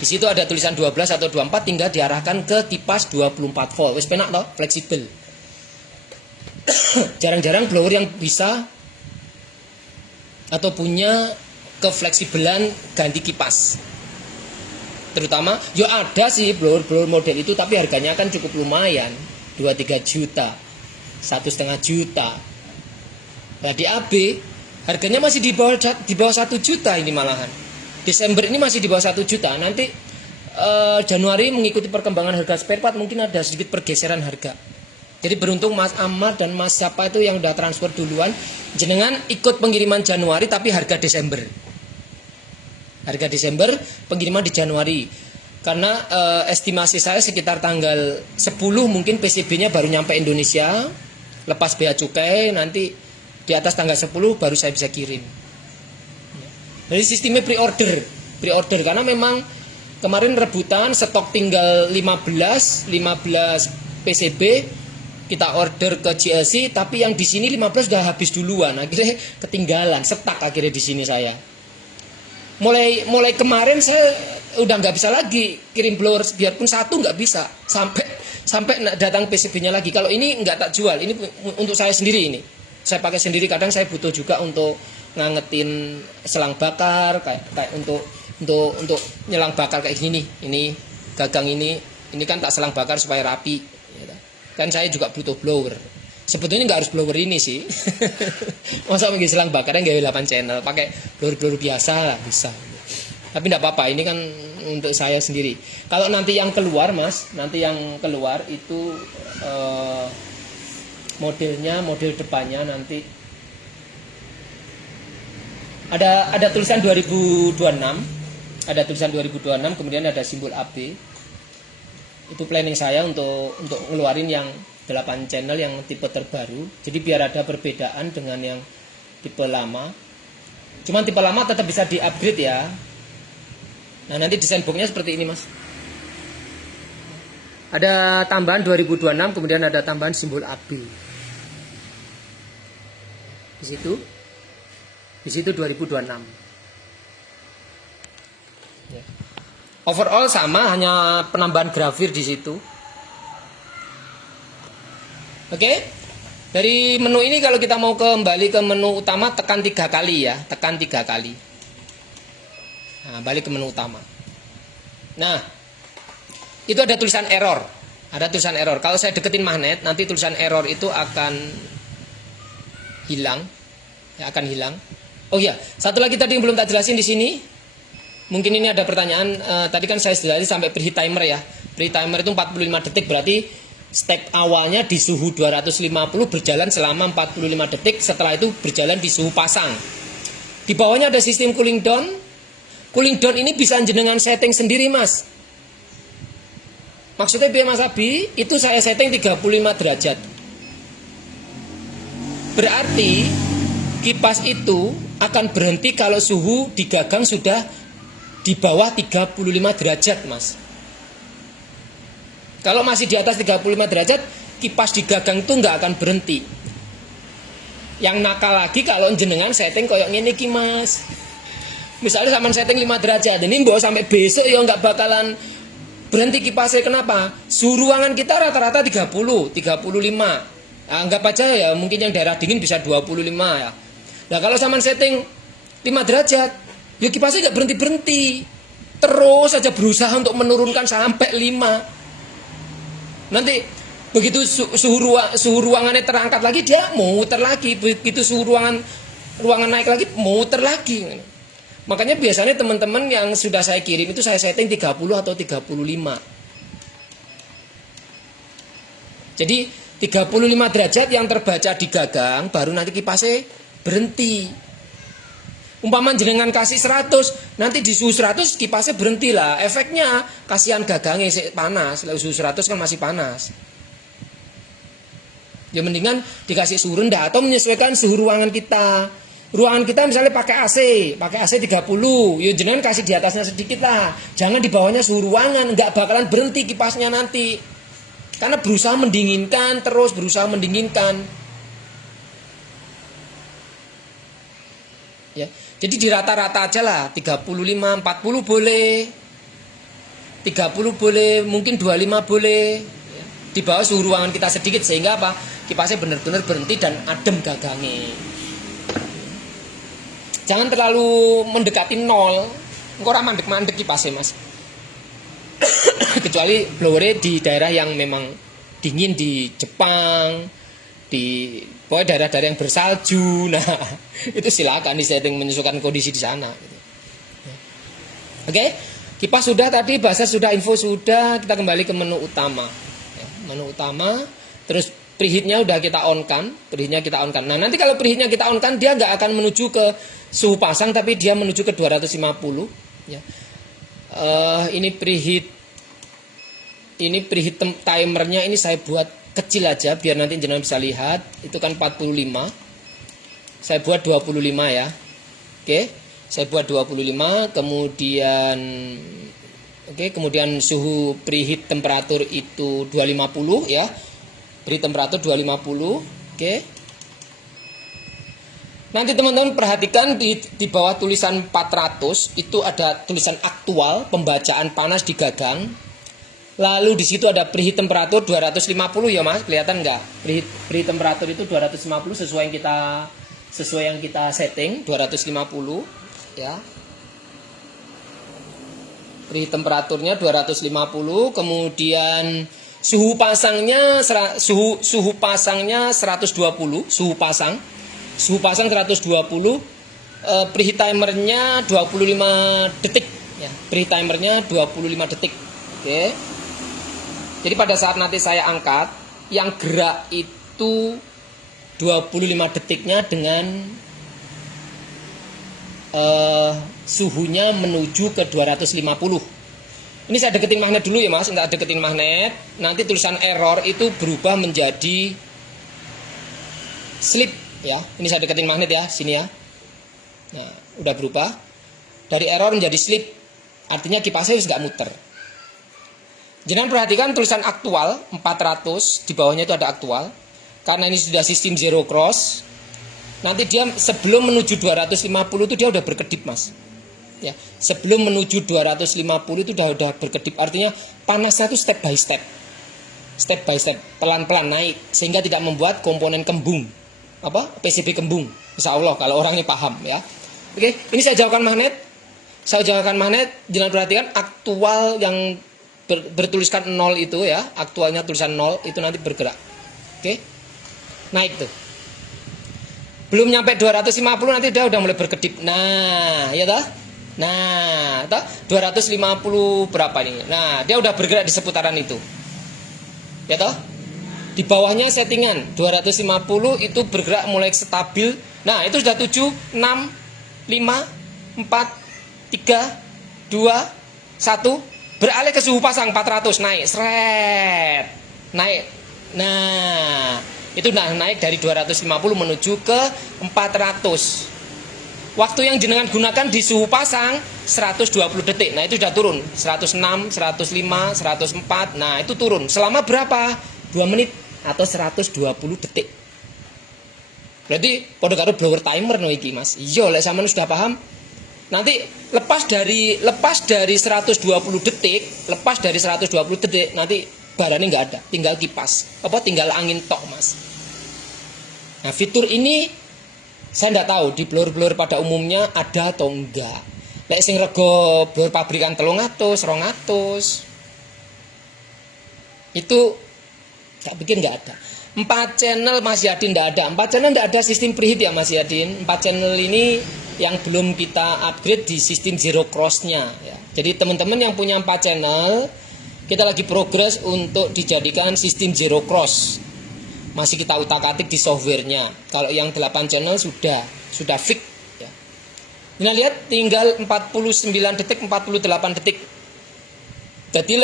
Di situ ada tulisan 12 atau 24, tinggal diarahkan ke kipas 24 volt. Wis penak toh, fleksibel. Jarang-jarang blower yang bisa atau punya kefleksibelan ganti kipas. Terutama, ya ada sih blower model itu, tapi harganya kan cukup lumayan, 2-3 juta, 1,5 juta. Nah di AB harganya masih di bawah 1 juta ini malahan. Desember ini masih di bawah 1 juta. Nanti Januari mengikuti perkembangan harga spare part mungkin ada sedikit pergeseran harga. Jadi beruntung Mas Ahmad dan Mas siapa itu yang udah transfer duluan, jenengan ikut pengiriman Januari tapi harga Desember. Harga Desember, pengiriman di Januari. Karena estimasi saya sekitar tanggal 10 mungkin PCB-nya baru nyampe Indonesia, lepas bea cukai, nanti di atas tanggal 10 baru saya bisa kirim. Jadi sistemnya pre-order karena memang kemarin rebutan stok tinggal 15 PCB, kita order ke GLC, tapi yang di sini 15 sudah habis duluan, akhirnya ketinggalan, stuck akhirnya di sini saya. Mulai kemarin saya udah nggak bisa lagi kirim blower, biarpun satu nggak bisa, sampai datang PCB-nya lagi. Kalau ini nggak tak jual, ini untuk saya sendiri ini. Saya pakai sendiri, kadang saya butuh juga untuk ngangetin selang bakar kayak untuk nyelang bakar kayak gini nih. Ini gagang ini kan tak selang bakar supaya rapi. Kan saya juga butuh blower. Sebetulnya nggak harus blower ini sih. Masa pakai selang bakarnya nggak 8 channel, pakai blower biasa lah bisa. Tapi tidak apa-apa, ini kan untuk saya sendiri. Kalau nanti yang keluar mas, itu model depannya nanti ada tulisan 2026, kemudian ada simbol AB. Itu planning saya untuk ngeluarin yang 8 channel yang tipe terbaru. Jadi biar ada perbedaan dengan yang tipe lama. Cuman tipe lama tetap bisa di-upgrade ya. Nah, nanti desain boxnya seperti ini, Mas. Ada tambahan 2026, kemudian ada tambahan simbol AB. Di situ 2026. Ya. Overall sama, hanya penambahan grafir di situ. Oke. Dari menu ini kalau kita mau kembali ke menu utama, tekan 3 kali ya, tekan 3 kali. Nah, balik ke menu utama. Nah, itu ada tulisan error. Kalau saya deketin magnet, nanti tulisan error itu akan hilang. Ya, akan hilang. Oh iya, satu lagi tadi yang belum tak jelasin di sini. Mungkin ini ada pertanyaan. Tadi kan saya jelasin sampai preheat timer ya. Preheat timer itu 45 detik, berarti step awalnya di suhu 250 berjalan selama 45 detik. Setelah itu berjalan di suhu pasang. Di bawahnya ada sistem cooling down. Cooling down ini bisa jenengan setting sendiri mas. Maksudnya biar mas Abi, itu saya setting 35 derajat. Berarti kipas itu akan berhenti kalau suhu di gagang sudah di bawah 35 derajat mas. Kalau masih di atas 35 derajat, kipas di gagang itu nggak akan berhenti. Yang nakal lagi kalau jenengan setting kayak gini ki mas. Misalnya sama setting 5 derajat, ini bawa sampai besok ya nggak bakalan berhenti kipasnya. Kenapa? Suhu ruangan kita rata-rata 30, 35. Anggap aja ya, mungkin yang daerah dingin bisa 25 ya. Nah kalau sama setting 5 derajat, ya kipasnya nggak berhenti-berhenti. Terus saja berusaha untuk menurunkan sampai 5. Nanti begitu suhu ruangannya terangkat lagi, dia muter lagi. Begitu suhu ruangan naik lagi, muter lagi. Makanya biasanya teman-teman yang sudah saya kirim itu saya setting 30 atau 35. Jadi 35 derajat yang terbaca di gagang, baru nanti kipasnya berhenti. Umpama jenengan kasih 100, nanti di suhu 100 kipasnya berhenti lah. Efeknya kasihan gagangnya panas, suhu 100 kan masih panas. Ya mendingan dikasih suhu rendah atau menyesuaikan suhu ruangan kita. Ruangan kita misalnya pakai AC 30, ya jenengan kasih di atasnya sedikit lah. Jangan di bawahnya suhu ruangan, nggak bakalan berhenti kipasnya nanti. Karena berusaha mendinginkan, Ya. Jadi di rata-rata aja lah, 35, 40 boleh. 30 boleh, mungkin 25 boleh. Ya. Di bawah suhu ruangan kita sedikit sehingga apa? Kipasnya benar-benar berhenti dan adem gagangnya. Jangan terlalu mendekati 0. Engko ora mandek-mandek kipasnya, Mas. Kecuali blower di daerah yang memang dingin di Jepang, di pokoknya daerah-daerah yang bersalju. Nah, itu silakan disetting menyesuaikan kondisi di sana gitu. Oke, kipas sudah tadi, bahasa sudah, info sudah, kita kembali ke menu utama. Ya, menu utama, terus preheatnya udah kita on kan, Nah, nanti kalau preheatnya kita on kan, dia nggak akan menuju ke suhu pasang, tapi dia menuju ke 250. Ya. Ini preheat timernya ini saya buat kecil aja, biar nanti jenengan bisa lihat. Itu kan 45. Saya buat 25 ya. Oke, saya buat 25. Kemudian suhu preheat temperatur itu 250 ya. Beri temperatur 250. Oke. Nanti teman-teman perhatikan di bawah tulisan 400 itu ada tulisan aktual, pembacaan panas di gagang. Lalu di situ ada preheat temperatur 250 ya Mas, kelihatan nggak? Preheat temperatur itu 250 sesuai yang kita setting 250 ya. Preheat temperaturnya 250, kemudian suhu pasangnya 120, suhu pasang 120, preheat timernya 25 detik ya. Preheat timernya 25 detik. Oke. Jadi pada saat nanti saya angkat, yang gerak itu 25 detiknya dengan suhunya menuju ke 250. Ini saya deketin magnet dulu ya Mas, enggak deketin magnet. Nanti tulisan error itu berubah menjadi sleep ya. Ini saya deketin magnet ya, sini ya. Nah, udah berubah. Dari error menjadi sleep. Artinya kipasnya harus nggak muter. Jangan perhatikan tulisan aktual 400, di bawahnya itu ada aktual. Karena ini sudah sistem zero cross. Nanti dia sebelum menuju 250 itu dia udah berkedip Mas. Ya, sebelum menuju 250 itu udah berkedip. Artinya panasnya itu step by step. Step by step, pelan-pelan naik sehingga tidak membuat komponen kembung. PCB kembung. Insya Allah kalau orangnya paham ya. Oke, ini saya jauhkan magnet. Jangan perhatikan aktual yang bertuliskan 0 itu ya. Aktualnya tulisan 0 itu nanti bergerak. Oke. Naik tuh. Belum nyampe 250 nanti dia udah mulai berkedip. Nah, ya toh? Nah, toh 250 berapa ini? Nah, dia udah bergerak di seputaran itu. Ya toh? Di bawahnya settingan 250 itu bergerak mulai stabil. Nah, itu sudah 7, 6, 5, 4, 3, 2, 1. Beralih ke suhu pasang 400, naik. Sret. Naik. Nah, itu naik dari 250 menuju ke 400. Waktu yang jenengan gunakan di suhu pasang 120 detik. Nah, itu sudah turun. 106, 105, 104. Nah, itu turun. Selama berapa? 2 menit atau 120 detik. Berarti pada karo blower timer no iki, Mas. Iya, lek sampean sudah paham. Nanti lepas dari 120 detik, nanti barangnya nggak ada, tinggal kipas. Tinggal angin tok, Mas. Nah, fitur ini saya nggak tahu di blower-blower pada umumnya ada atau enggak. Lek sing rego blower pabrikan 300, 200. Itu tak pikir nggak ada. 4 channel Mas Yadin nggak ada. 4 channel nggak ada sistem preheat ya Mas Yadin. 4 channel ini yang belum kita upgrade di sistem zero cross-nya ya. Jadi teman-teman yang punya 4 channel, kita lagi progres untuk dijadikan sistem zero cross. Masih kita utak-atik di softwarenya. Kalau yang 8 channel sudah fix ya. Nah, lihat tinggal 49 detik, 48 detik. Jadi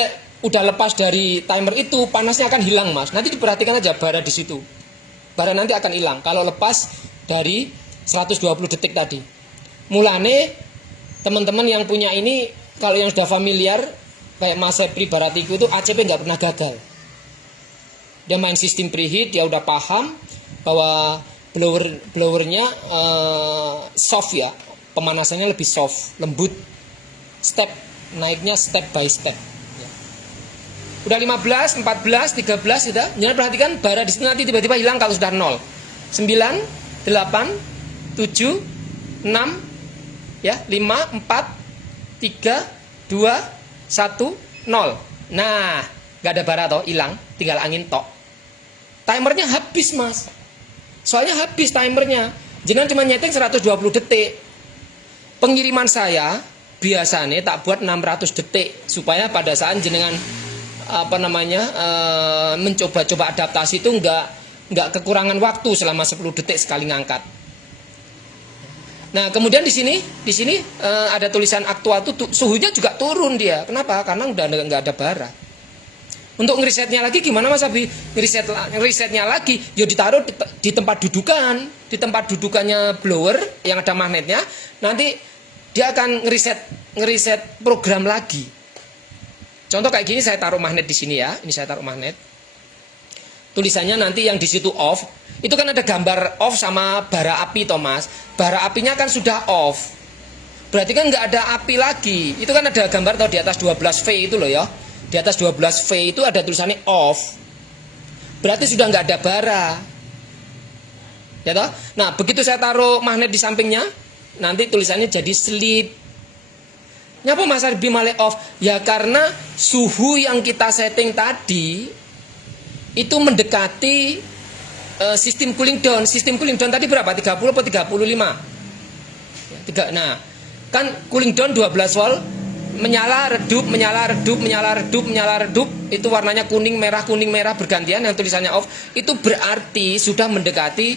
udah lepas dari timer itu, panasnya akan hilang, Mas. Nanti diperhatikan aja bara di situ. Bara nanti akan hilang kalau lepas dari 120 detik tadi. Mulane teman-teman yang punya ini, kalau yang sudah familiar kayak Mas Sepri Baratiku itu ACP nggak pernah gagal. Dia main sistem preheat, dia udah paham bahwa blowernya soft ya, pemanasannya lebih soft, lembut, naiknya step by step. Udah 15, 14, 13 sudah. Jangan perhatikan bara di situ nanti tiba-tiba hilang kalau sudah 0. 9, 8, 7, 6 ya, 5, 4, 3, 2, 1, 0. Nah, enggak ada bara toh, hilang, tinggal angin tok. Timernya habis, Mas. Soalnya habis timernya. Jangan cuma nyeting 120 detik. Pengiriman saya biasanya tak buat 600 detik supaya pada saat jenengan mencoba-coba adaptasi itu enggak kekurangan waktu selama 10 detik sekali ngangkat. Nah, kemudian di sini ada tulisan aktual tuh suhunya juga turun dia. Kenapa? Karena udah enggak ada bara. Untuk ngerisetnya lagi gimana Mas Abi? Ngerisetnya lagi ya ditaruh di tempat dudukan, di tempat dudukannya blower yang ada magnetnya. Nanti dia akan ngeriset program lagi. Contoh kayak gini, saya taruh magnet di sini ya. Ini saya taruh magnet. Tulisannya nanti yang di situ off. Itu kan ada gambar off sama bara api, Thomas. Bara apinya kan sudah off. Berarti kan nggak ada api lagi. Itu kan ada gambar di atas 12V itu loh ya. di atas 12V itu ada tulisannya off, berarti sudah nggak ada bara. Ya toh? Nah, begitu saya taruh magnet di sampingnya, nanti tulisannya jadi sleep. Ngapa Mas Arbi malah off? Ya karena suhu yang kita setting tadi itu mendekati sistem cooling down. Sistem cooling down tadi berapa? 30 atau 35? Ya, nah, kan cooling down 12 volt, menyala redup, menyala redup, menyala redup, menyala redup, itu warnanya kuning merah bergantian yang tulisannya off. Itu berarti sudah mendekati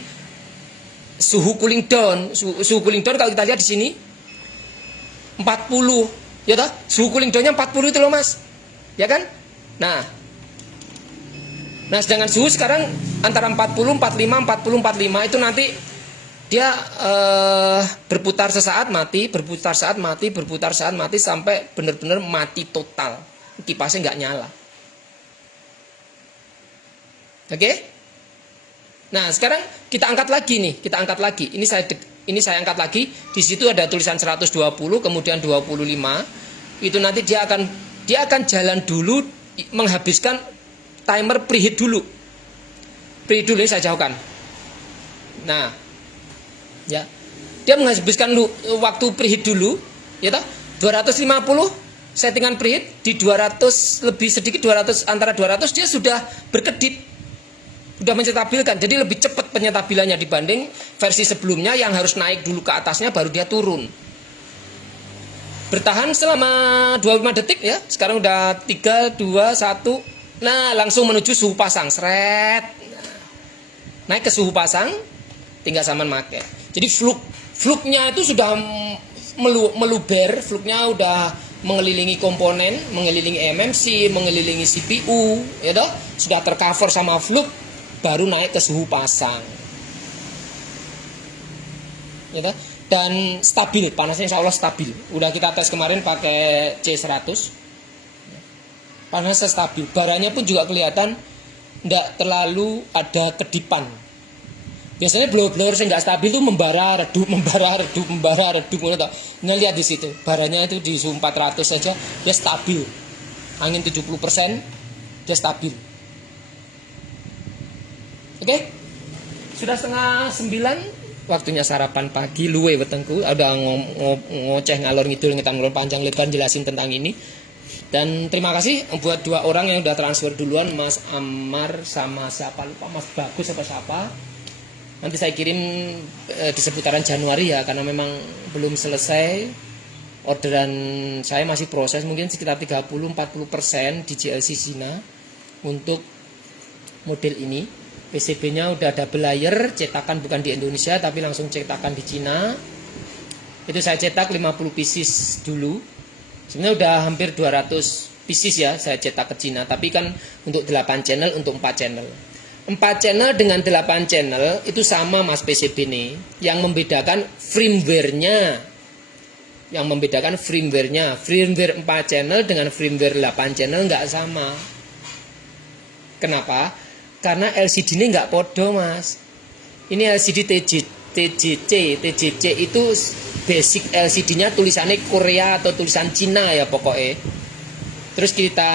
suhu cooling down. Suhu cooling down kalau kita lihat di sini 40, ya toh? Suhu cooling downnya 40 itu loh Mas, ya kan? Nah, sedangkan suhu sekarang antara 40, 45, 40, 45 itu nanti dia berputar sesaat mati, berputar saat mati, berputar saat mati sampai benar-benar mati total. Kipasnya nggak nyala. Oke? Nah, sekarang kita angkat lagi nih, kita angkat lagi. Ini saya angkat lagi. Di situ ada tulisan 120, kemudian 25. Itu nanti dia akan jalan dulu, menghabiskan timer preheat dulu. Preheat dulu ini saya jauhkan. Nah, ya. Dia menghabiskan waktu preheat dulu, ya toh? 250 settingan preheat di 200 lebih sedikit 200, antara 200 dia sudah berkedip. Sudah mencetabilkan, jadi lebih cepat penyetabilannya dibanding versi sebelumnya yang harus naik dulu ke atasnya baru dia turun. Bertahan selama 25 detik ya. Sekarang udah 3, 2, 1. Nah, langsung menuju suhu pasang. Seret. Naik ke suhu pasang, tinggal saman make. Jadi fluknya itu sudah meluber, fluknya udah mengelilingi komponen, mengelilingi MMC, mengelilingi CPU, ya toh? Sudah tercover sama fluk. Baru naik ke suhu pasang, ya, dan stabil, panasnya insya Allah stabil. Udah kita tes kemarin pakai C100, panasnya stabil. Baranya pun juga kelihatan tidak terlalu ada kedipan. Biasanya blower yang nggak stabil itu membara redup. Nah, lihat di situ, baranya itu di suhu 400 saja dia stabil, angin 70% dia stabil. Oke, sudah 8:30, waktunya sarapan pagi. Luwe wetengku, ada ngoceh ngalor ngidul ngetan panjang lebar jelasin tentang ini. Dan terima kasih buat 2 orang yang udah transfer duluan, Mas Amar sama siapa lupa, Mas Bagus apa siapa. Nanti saya kirim di seputaran Januari ya, karena memang belum selesai. Orderan saya masih proses, mungkin sekitar 30-40% di GLC Cina untuk model ini. PCB-nya udah double layer, cetakan bukan di Indonesia tapi langsung cetakan di Cina. Itu saya cetak 50 pieces dulu. Sebenarnya udah hampir 200 pieces ya saya cetak ke Cina, tapi kan untuk 8 channel, untuk 4 channel. 4 channel dengan 8 channel itu sama Mas PCB nih. Yang membedakan firmware-nya. Firmware 4 channel dengan firmware 8 channel nggak sama. Kenapa? Karena LCD ini nggak podo Mas. Ini LCD TJC itu basic LCD-nya tulisannya Korea atau tulisan Cina ya pokoknya. Terus kita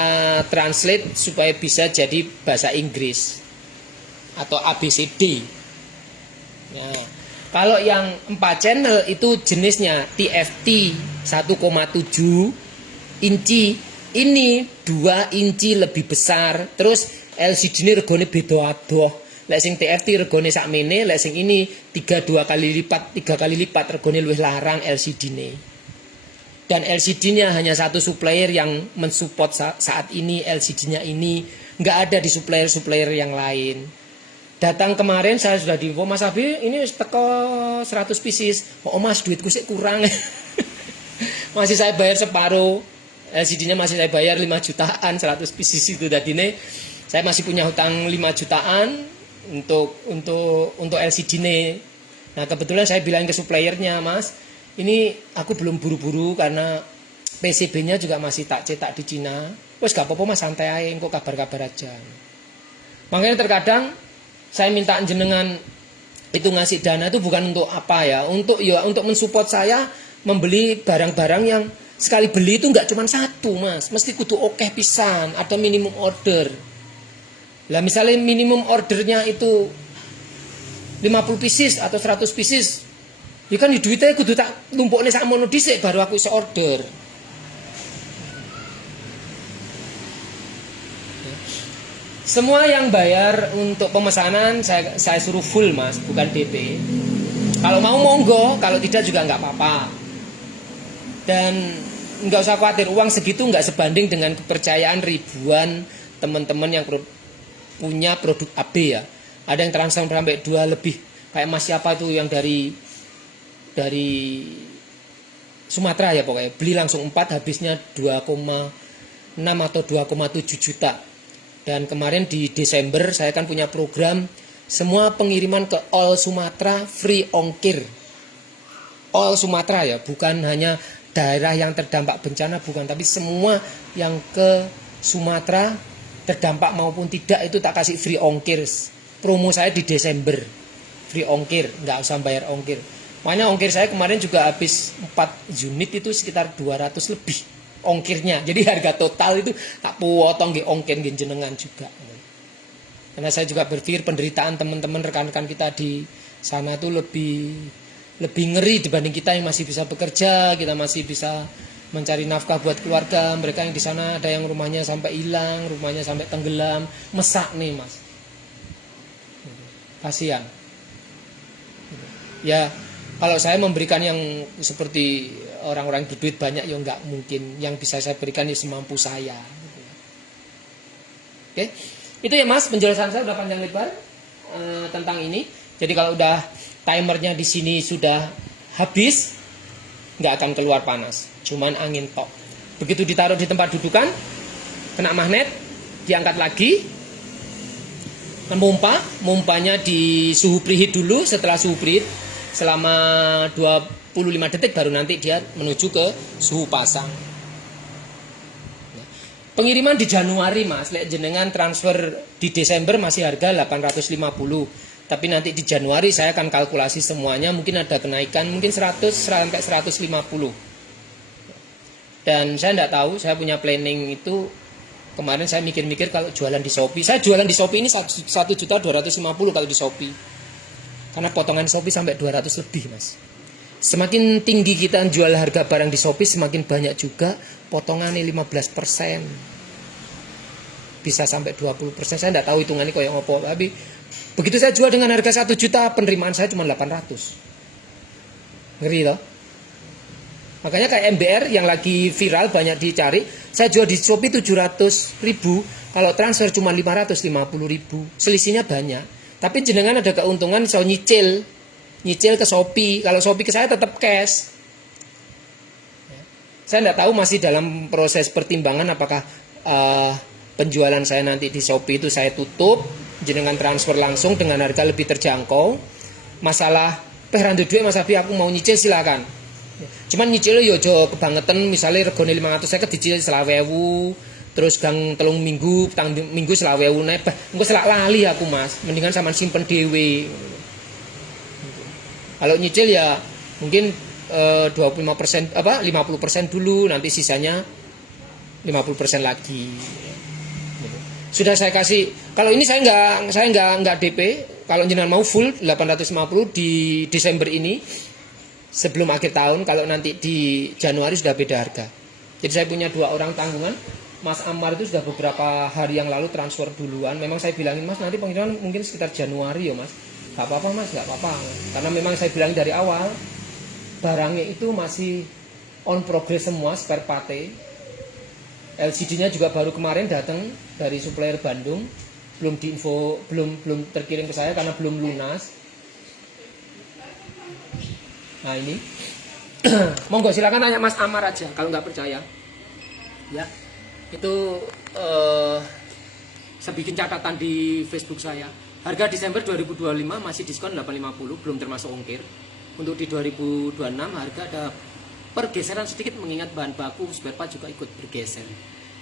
translate supaya bisa jadi bahasa Inggris atau ABCD. Nah, kalau yang 4 channel itu jenisnya TFT 1,7 inci. Ini 2 inci lebih besar. Terus LCD ini regone beda adoh. Lek sing TFT regone sakmene, lek sing ini 3 kali lipat regone luwih larang LCD ini. Dan LCD-nya hanya satu supplier yang mensupport saat ini LCD-nya ini, nggak ada di supplier yang lain. Datang kemarin saya sudah diinfo, Mas Abi ini teko 100 pieces. Oh Mas, duitku sih kurang. Masih saya bayar separuh. LCD-nya masih saya bayar 5 jutaan 100 pieces itu. Dadine saya masih punya hutang 5 jutaan untuk LCD ini. Nah, kebetulan saya bilang ke suppliernya, Mas, ini aku belum buru-buru karena PCB-nya juga masih tak cetak di Cina. Wes gak apa-apa Mas, santai aja, kok kabar-kabar aja. Makanya terkadang saya minta jenengan itu ngasih dana itu bukan untuk apa ya, untuk mensupport saya membeli barang-barang yang Sekali beli itu nggak cuma satu mas, mesti kudu okeh pisan, ada minimum order. Lah misalnya minimum ordernya itu 50 pieces atau 100 pieces, ya kan di duitnya kudu tak numpuknya sak mono dhisik baru aku bisa order. Semua yang bayar untuk pemesanan saya suruh full mas, bukan DP. Kalau mau monggo, kalau tidak juga nggak apa-apa. Dan nggak usah khawatir, uang segitu nggak sebanding dengan kepercayaan ribuan teman-teman yang punya produk AB ya. Ada yang transfer sampai 2 lebih. Kayak mas siapa itu yang dari Sumatera ya pokoknya. Beli langsung 4 habisnya 2,6 atau 2,7 juta. Dan kemarin di Desember saya kan punya program semua pengiriman ke all Sumatera free ongkir. All Sumatera ya, bukan hanya daerah yang terdampak bencana, bukan, tapi semua yang ke Sumatera terdampak maupun tidak itu tak kasih free ongkir. Promo saya di Desember free ongkir, nggak usah bayar ongkir. Makanya ongkir saya kemarin juga habis 4 unit itu sekitar 200 lebih ongkirnya. Jadi harga total itu tak potong nggih ongkir nggih jenengan juga. Karena saya juga berpikir penderitaan teman-teman rekan-rekan kita di sana itu lebih ngeri dibanding kita yang masih bisa bekerja, kita masih bisa mencari nafkah buat keluarga. Mereka yang di sana ada yang rumahnya sampai hilang, rumahnya sampai tenggelam, mesak nih mas. Kasihan. Ya kalau saya memberikan yang seperti orang-orang berduit banyak ya nggak mungkin. Yang bisa saya berikan ya semampu saya. Oke, itu ya mas penjelasan saya udah panjang lebar tentang ini. Jadi kalau udah timernya di sini sudah habis, nggak akan keluar panas, cuman angin tok. Begitu ditaruh di tempat dudukan, kena magnet, diangkat lagi, mumpanya di suhu preheat dulu. Setelah suhu preheat selama 25 detik baru nanti dia menuju ke suhu pasang. Pengiriman di Januari mas, lek jenengan transfer di Desember masih harga 850. Tapi nanti di Januari saya akan kalkulasi semuanya, mungkin ada kenaikan, mungkin 100 sampai 150. Dan saya tidak tahu, saya punya planning itu. Kemarin saya mikir-mikir kalau jualan di Shopee. Saya jualan di Shopee ini 1.250.000 kalau di Shopee. Karena potongan Shopee sampai 200 lebih mas. Semakin tinggi kita jual harga barang di Shopee, semakin banyak juga potongannya 15%. Bisa sampai 20%. Saya tidak tahu hitungannya kayak ngopo, tapi begitu saya jual dengan harga 1 juta, penerimaan saya cuma 800. Ngeri loh. Makanya kayak MBR yang lagi viral banyak dicari, saya jual di Shopee 700.000, kalau transfer cuma 550.000. Selisihnya banyak. Tapi jenengan ada keuntungan so nyicil ke Shopee. Kalau Shopee ke saya tetap cash. Saya tidak tahu, masih dalam proses pertimbangan apakah penjualan saya nanti di Shopee itu saya tutup, jenengan transfer langsung dengan harga lebih terjangkau. Masalah randu duit Mas Abi, aku mau nyicil silakan. Cuman nyicil yo aja kebangetan, misalnya regane 500 saya dicicil 20.000, terus gang 3 minggu, tang minggu 20.000 nek engko selak lali aku Mas. Mendingan sampean simpen dhewe. Kalau nyicil ya mungkin 25% 50% dulu, nanti sisanya 50% lagi. Sudah saya kasih. Kalau ini saya nggak DP. Kalau jenengan mau full 850 di Desember ini sebelum akhir tahun. Kalau nanti di Januari sudah beda harga. Jadi saya punya 2 orang tanggungan. Mas Ammar itu sudah beberapa hari yang lalu transfer duluan. Memang saya bilangin mas nanti pengiriman mungkin sekitar Januari ya mas. Gak apa-apa mas, gak apa-apa. Karena memang saya bilang dari awal barangnya itu masih on progress semua, spare part. LCD-nya juga baru kemarin datang dari supplier Bandung, belum diinfo, belum terkirim ke saya karena belum lunas. Nah ini, monggo silakan tanya Mas Ammar aja kalau nggak percaya. Ya, itu saya bikin catatan di Facebook saya. Harga Desember 2025 masih diskon 850, belum termasuk ongkir. Untuk di 2026 harga ada pergeseran sedikit mengingat bahan baku spare part juga ikut bergeser.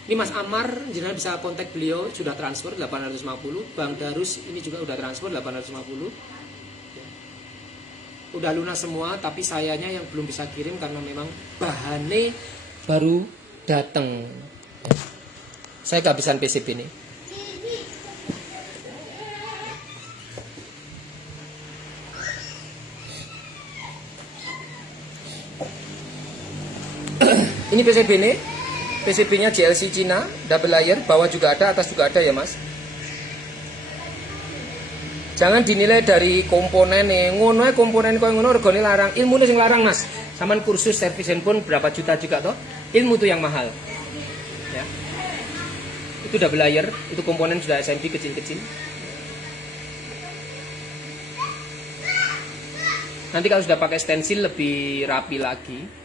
Ini Mas Ammar, jenengan bisa kontak beliau, sudah transfer 850. Bang Darus ini juga udah transfer 850. Udah lunas semua, tapi sayanya yang belum bisa kirim karena memang bahannya baru datang. Saya kehabisan PCB nih. Ini PCB nih. PCB-nya JLC Cina, double layer, bawah juga ada, atas juga ada ya mas. Jangan dinilai dari komponen nih, ngono komponen kau ngono regane larang, ilmu sing larang mas. Saman kursus servis handphone berapa juta juga toh, ilmu tuh yang mahal. Ya. Itu double layer, itu komponen sudah SMP kecil-kecil. Nanti kalau sudah pakai stensil lebih rapi lagi.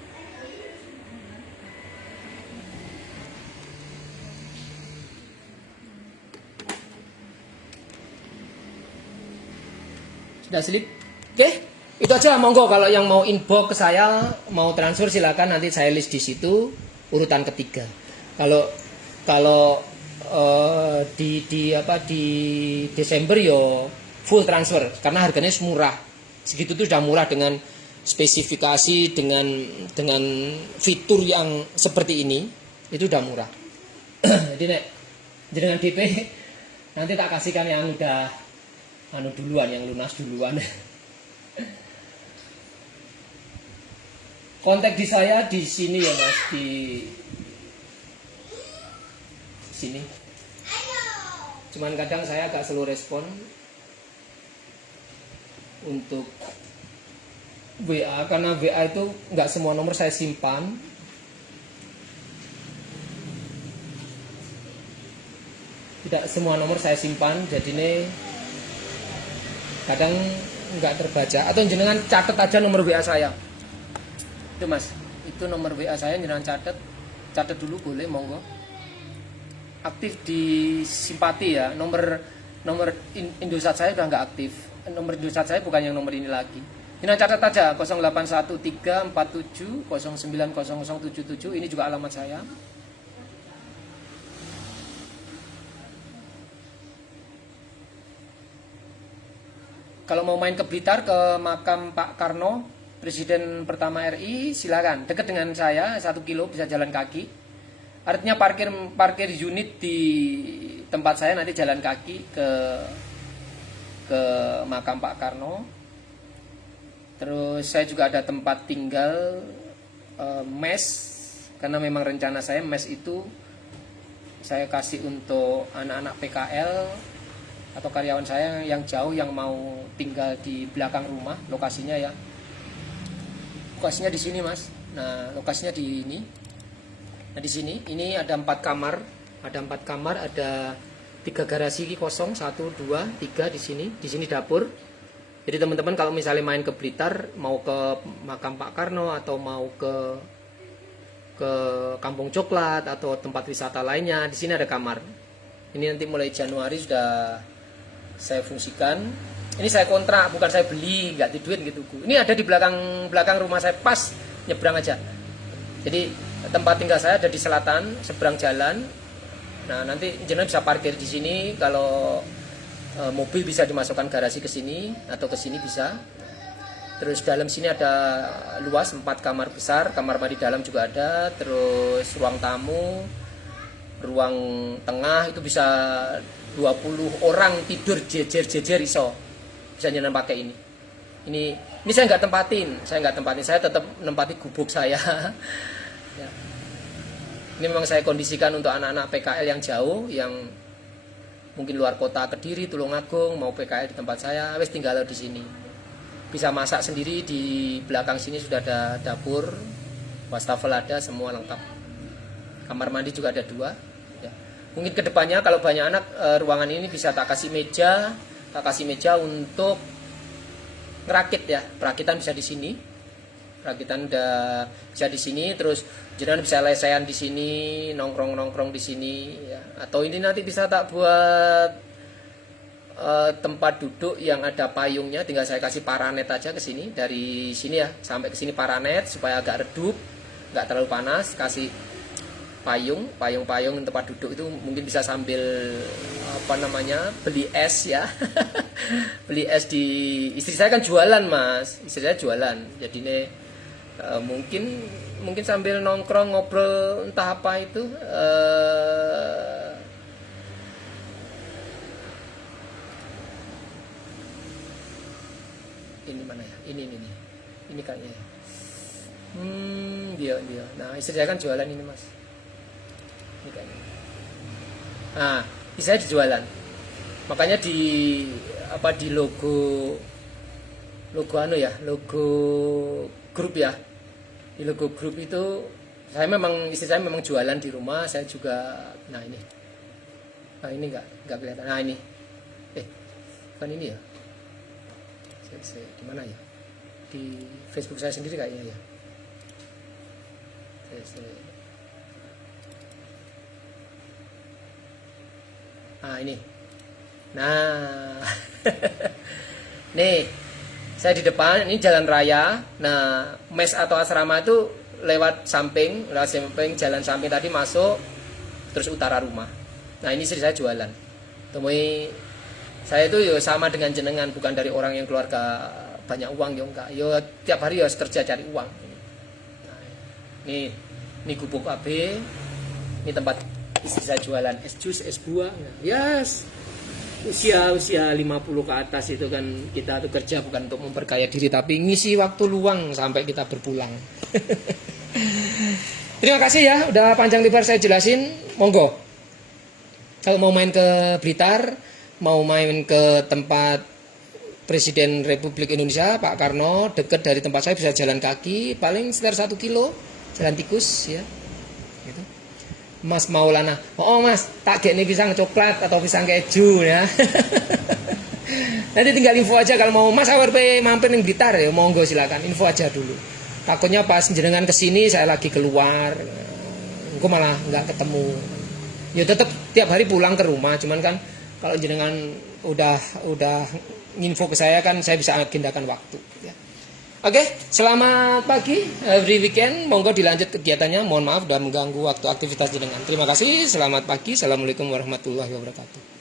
Sudah slip. Oke, itu aja. Monggo kalau yang mau inbox ke saya, mau transfer silakan, nanti saya list di situ urutan ketiga. Kalau di Desember yo full transfer karena harganya murah. Segitu tuh sudah murah dengan spesifikasi dengan fitur yang seperti ini, itu udah murah. Jadi nek dengan DP nanti tak kasihkan yang udah duluan, yang lunas duluan. Kontak di saya di sini ya mas, di sini. Cuman kadang saya agak slow respon untuk WA karena WA itu nggak semua nomor saya simpan. Tidak semua nomor saya simpan, jadi ini kadang nggak terbaca. Atau jenengan catat aja nomor WA saya. Itu mas, itu nomor WA saya, jenengan catat dulu boleh, monggo. Aktif di Simpati ya, nomor Indosat saya udah nggak aktif. Nomor Indosat saya bukan yang nomor ini lagi. Jenengan catat aja 081347090077, ini juga alamat saya. Kalau mau main ke Blitar, ke makam Pak Karno, Presiden pertama RI, silakan. Dekat dengan saya, 1 kilo bisa jalan kaki. Artinya parkir unit di tempat saya, nanti jalan kaki ke makam Pak Karno. Terus saya juga ada tempat tinggal mes, karena memang rencana saya mes itu saya kasih untuk anak-anak PKL atau karyawan saya yang jauh, yang mau tinggal di belakang rumah. Lokasinya ya, lokasinya di sini mas. Nah lokasinya di ini. Nah di sini ini ada 4 kamar, ada 3 garasi kosong, 1, 2, 3 di sini dapur. Jadi teman-teman kalau misalnya main ke Blitar, mau ke makam Pak Karno atau mau ke Kampung Coklat atau tempat wisata lainnya, di sini ada kamar. Ini nanti mulai Januari sudah saya fungsikan. Ini saya kontrak, bukan saya beli, nggak duit gitu. Ini ada di belakang rumah saya, pas nyebrang aja. Jadi tempat tinggal saya ada di selatan, seberang jalan. Nah nanti jenengan bisa parkir di sini. Kalau mobil bisa dimasukkan garasi ke sini atau ke sini bisa. Terus dalam sini ada luas 4 kamar besar, kamar mandi dalam juga ada. Terus ruang tamu, ruang tengah itu bisa 20 orang tidur jejer iso. Bisa jenengan pakai ini. Ini saya nggak tempatin, saya tetap nempati gubuk saya. Ya. Ini memang saya kondisikan untuk anak-anak PKL yang jauh, yang mungkin luar kota, Kediri, Tulungagung, mau PKL di tempat saya, wes tinggal di sini. Bisa masak sendiri, di belakang sini sudah ada dapur, wastafel ada, semua lengkap. Kamar mandi juga ada 2. Mungkin kedepannya kalau banyak anak, ruangan ini bisa tak kasih meja untuk ngerakit ya. Perakitan bisa di sini, perakitan udah bisa di sini. Terus jangan bisa lesehan di sini, nongkrong di sini ya. Atau ini nanti bisa tak buat tempat duduk yang ada payungnya, tinggal saya kasih paranet aja ke sini, dari sini ya sampai ke sini paranet supaya agak redup, nggak terlalu panas. Kasih payung tempat duduk itu mungkin bisa sambil beli es ya. Beli es di istri saya kan jualan mas, istri saya jualan, jadi ini Mungkin sambil nongkrong ngobrol entah apa itu. Ini mana ya? Ini kayaknya. Dia. Nah, istri saya kan jualan ini, Mas. Ini kayaknya. Nah, istri saya jualan. Makanya di logo grup ya. Di logo grup itu istri saya memang jualan di rumah, saya juga. Nah, ini. Nah, ini enggak kelihatan. Nah, ini. Bukan ini ya. Di mana ya? Di Facebook saya sendiri kayaknya ya. Nah, ini. Nah. Nih, saya di depan, ini jalan raya. Nah, mes atau asrama itu lewat samping jalan samping tadi masuk, terus utara rumah. Nah, ini istri saya jualan. Temui saya itu ya sama dengan jenengan, bukan dari orang yang keluarga banyak uang ya enggak. Ya tiap hari ya kerja cari uang. Nah, ini gubuk KB. Ini tempat istri saya jualan es jus, es buah. Yes. Usia 50 ke atas itu kan kita tuh kerja bukan untuk memperkaya diri, tapi ngisi waktu luang sampai kita berpulang. Terima kasih ya, udah panjang lebar saya jelasin. Monggo. Kalau mau main ke Blitar, mau main ke tempat Presiden Republik Indonesia Pak Karno, dekat dari tempat saya, bisa jalan kaki, paling sekitar 1 kilo, jalan tikus ya. Gitu. Mas Maulana, oh Mas, tak nih pisang coklat atau pisang keju ya. Nanti tinggal info aja kalau mau Mas AWRP mampir ning Blitar ya, monggo silakan, info aja dulu. Takutnya pas jenengan kesini saya lagi keluar, engko malah nggak ketemu. Ya tetap tiap hari pulang ke rumah, cuman kan kalau jenengan udah info ke saya kan saya bisa agendakan waktu ya. Oke, selamat pagi, every weekend, monggo dilanjut kegiatannya. Mohon maaf sudah mengganggu waktu aktivitas jenengan. Terima kasih, selamat pagi, assalamualaikum warahmatullahi wabarakatuh.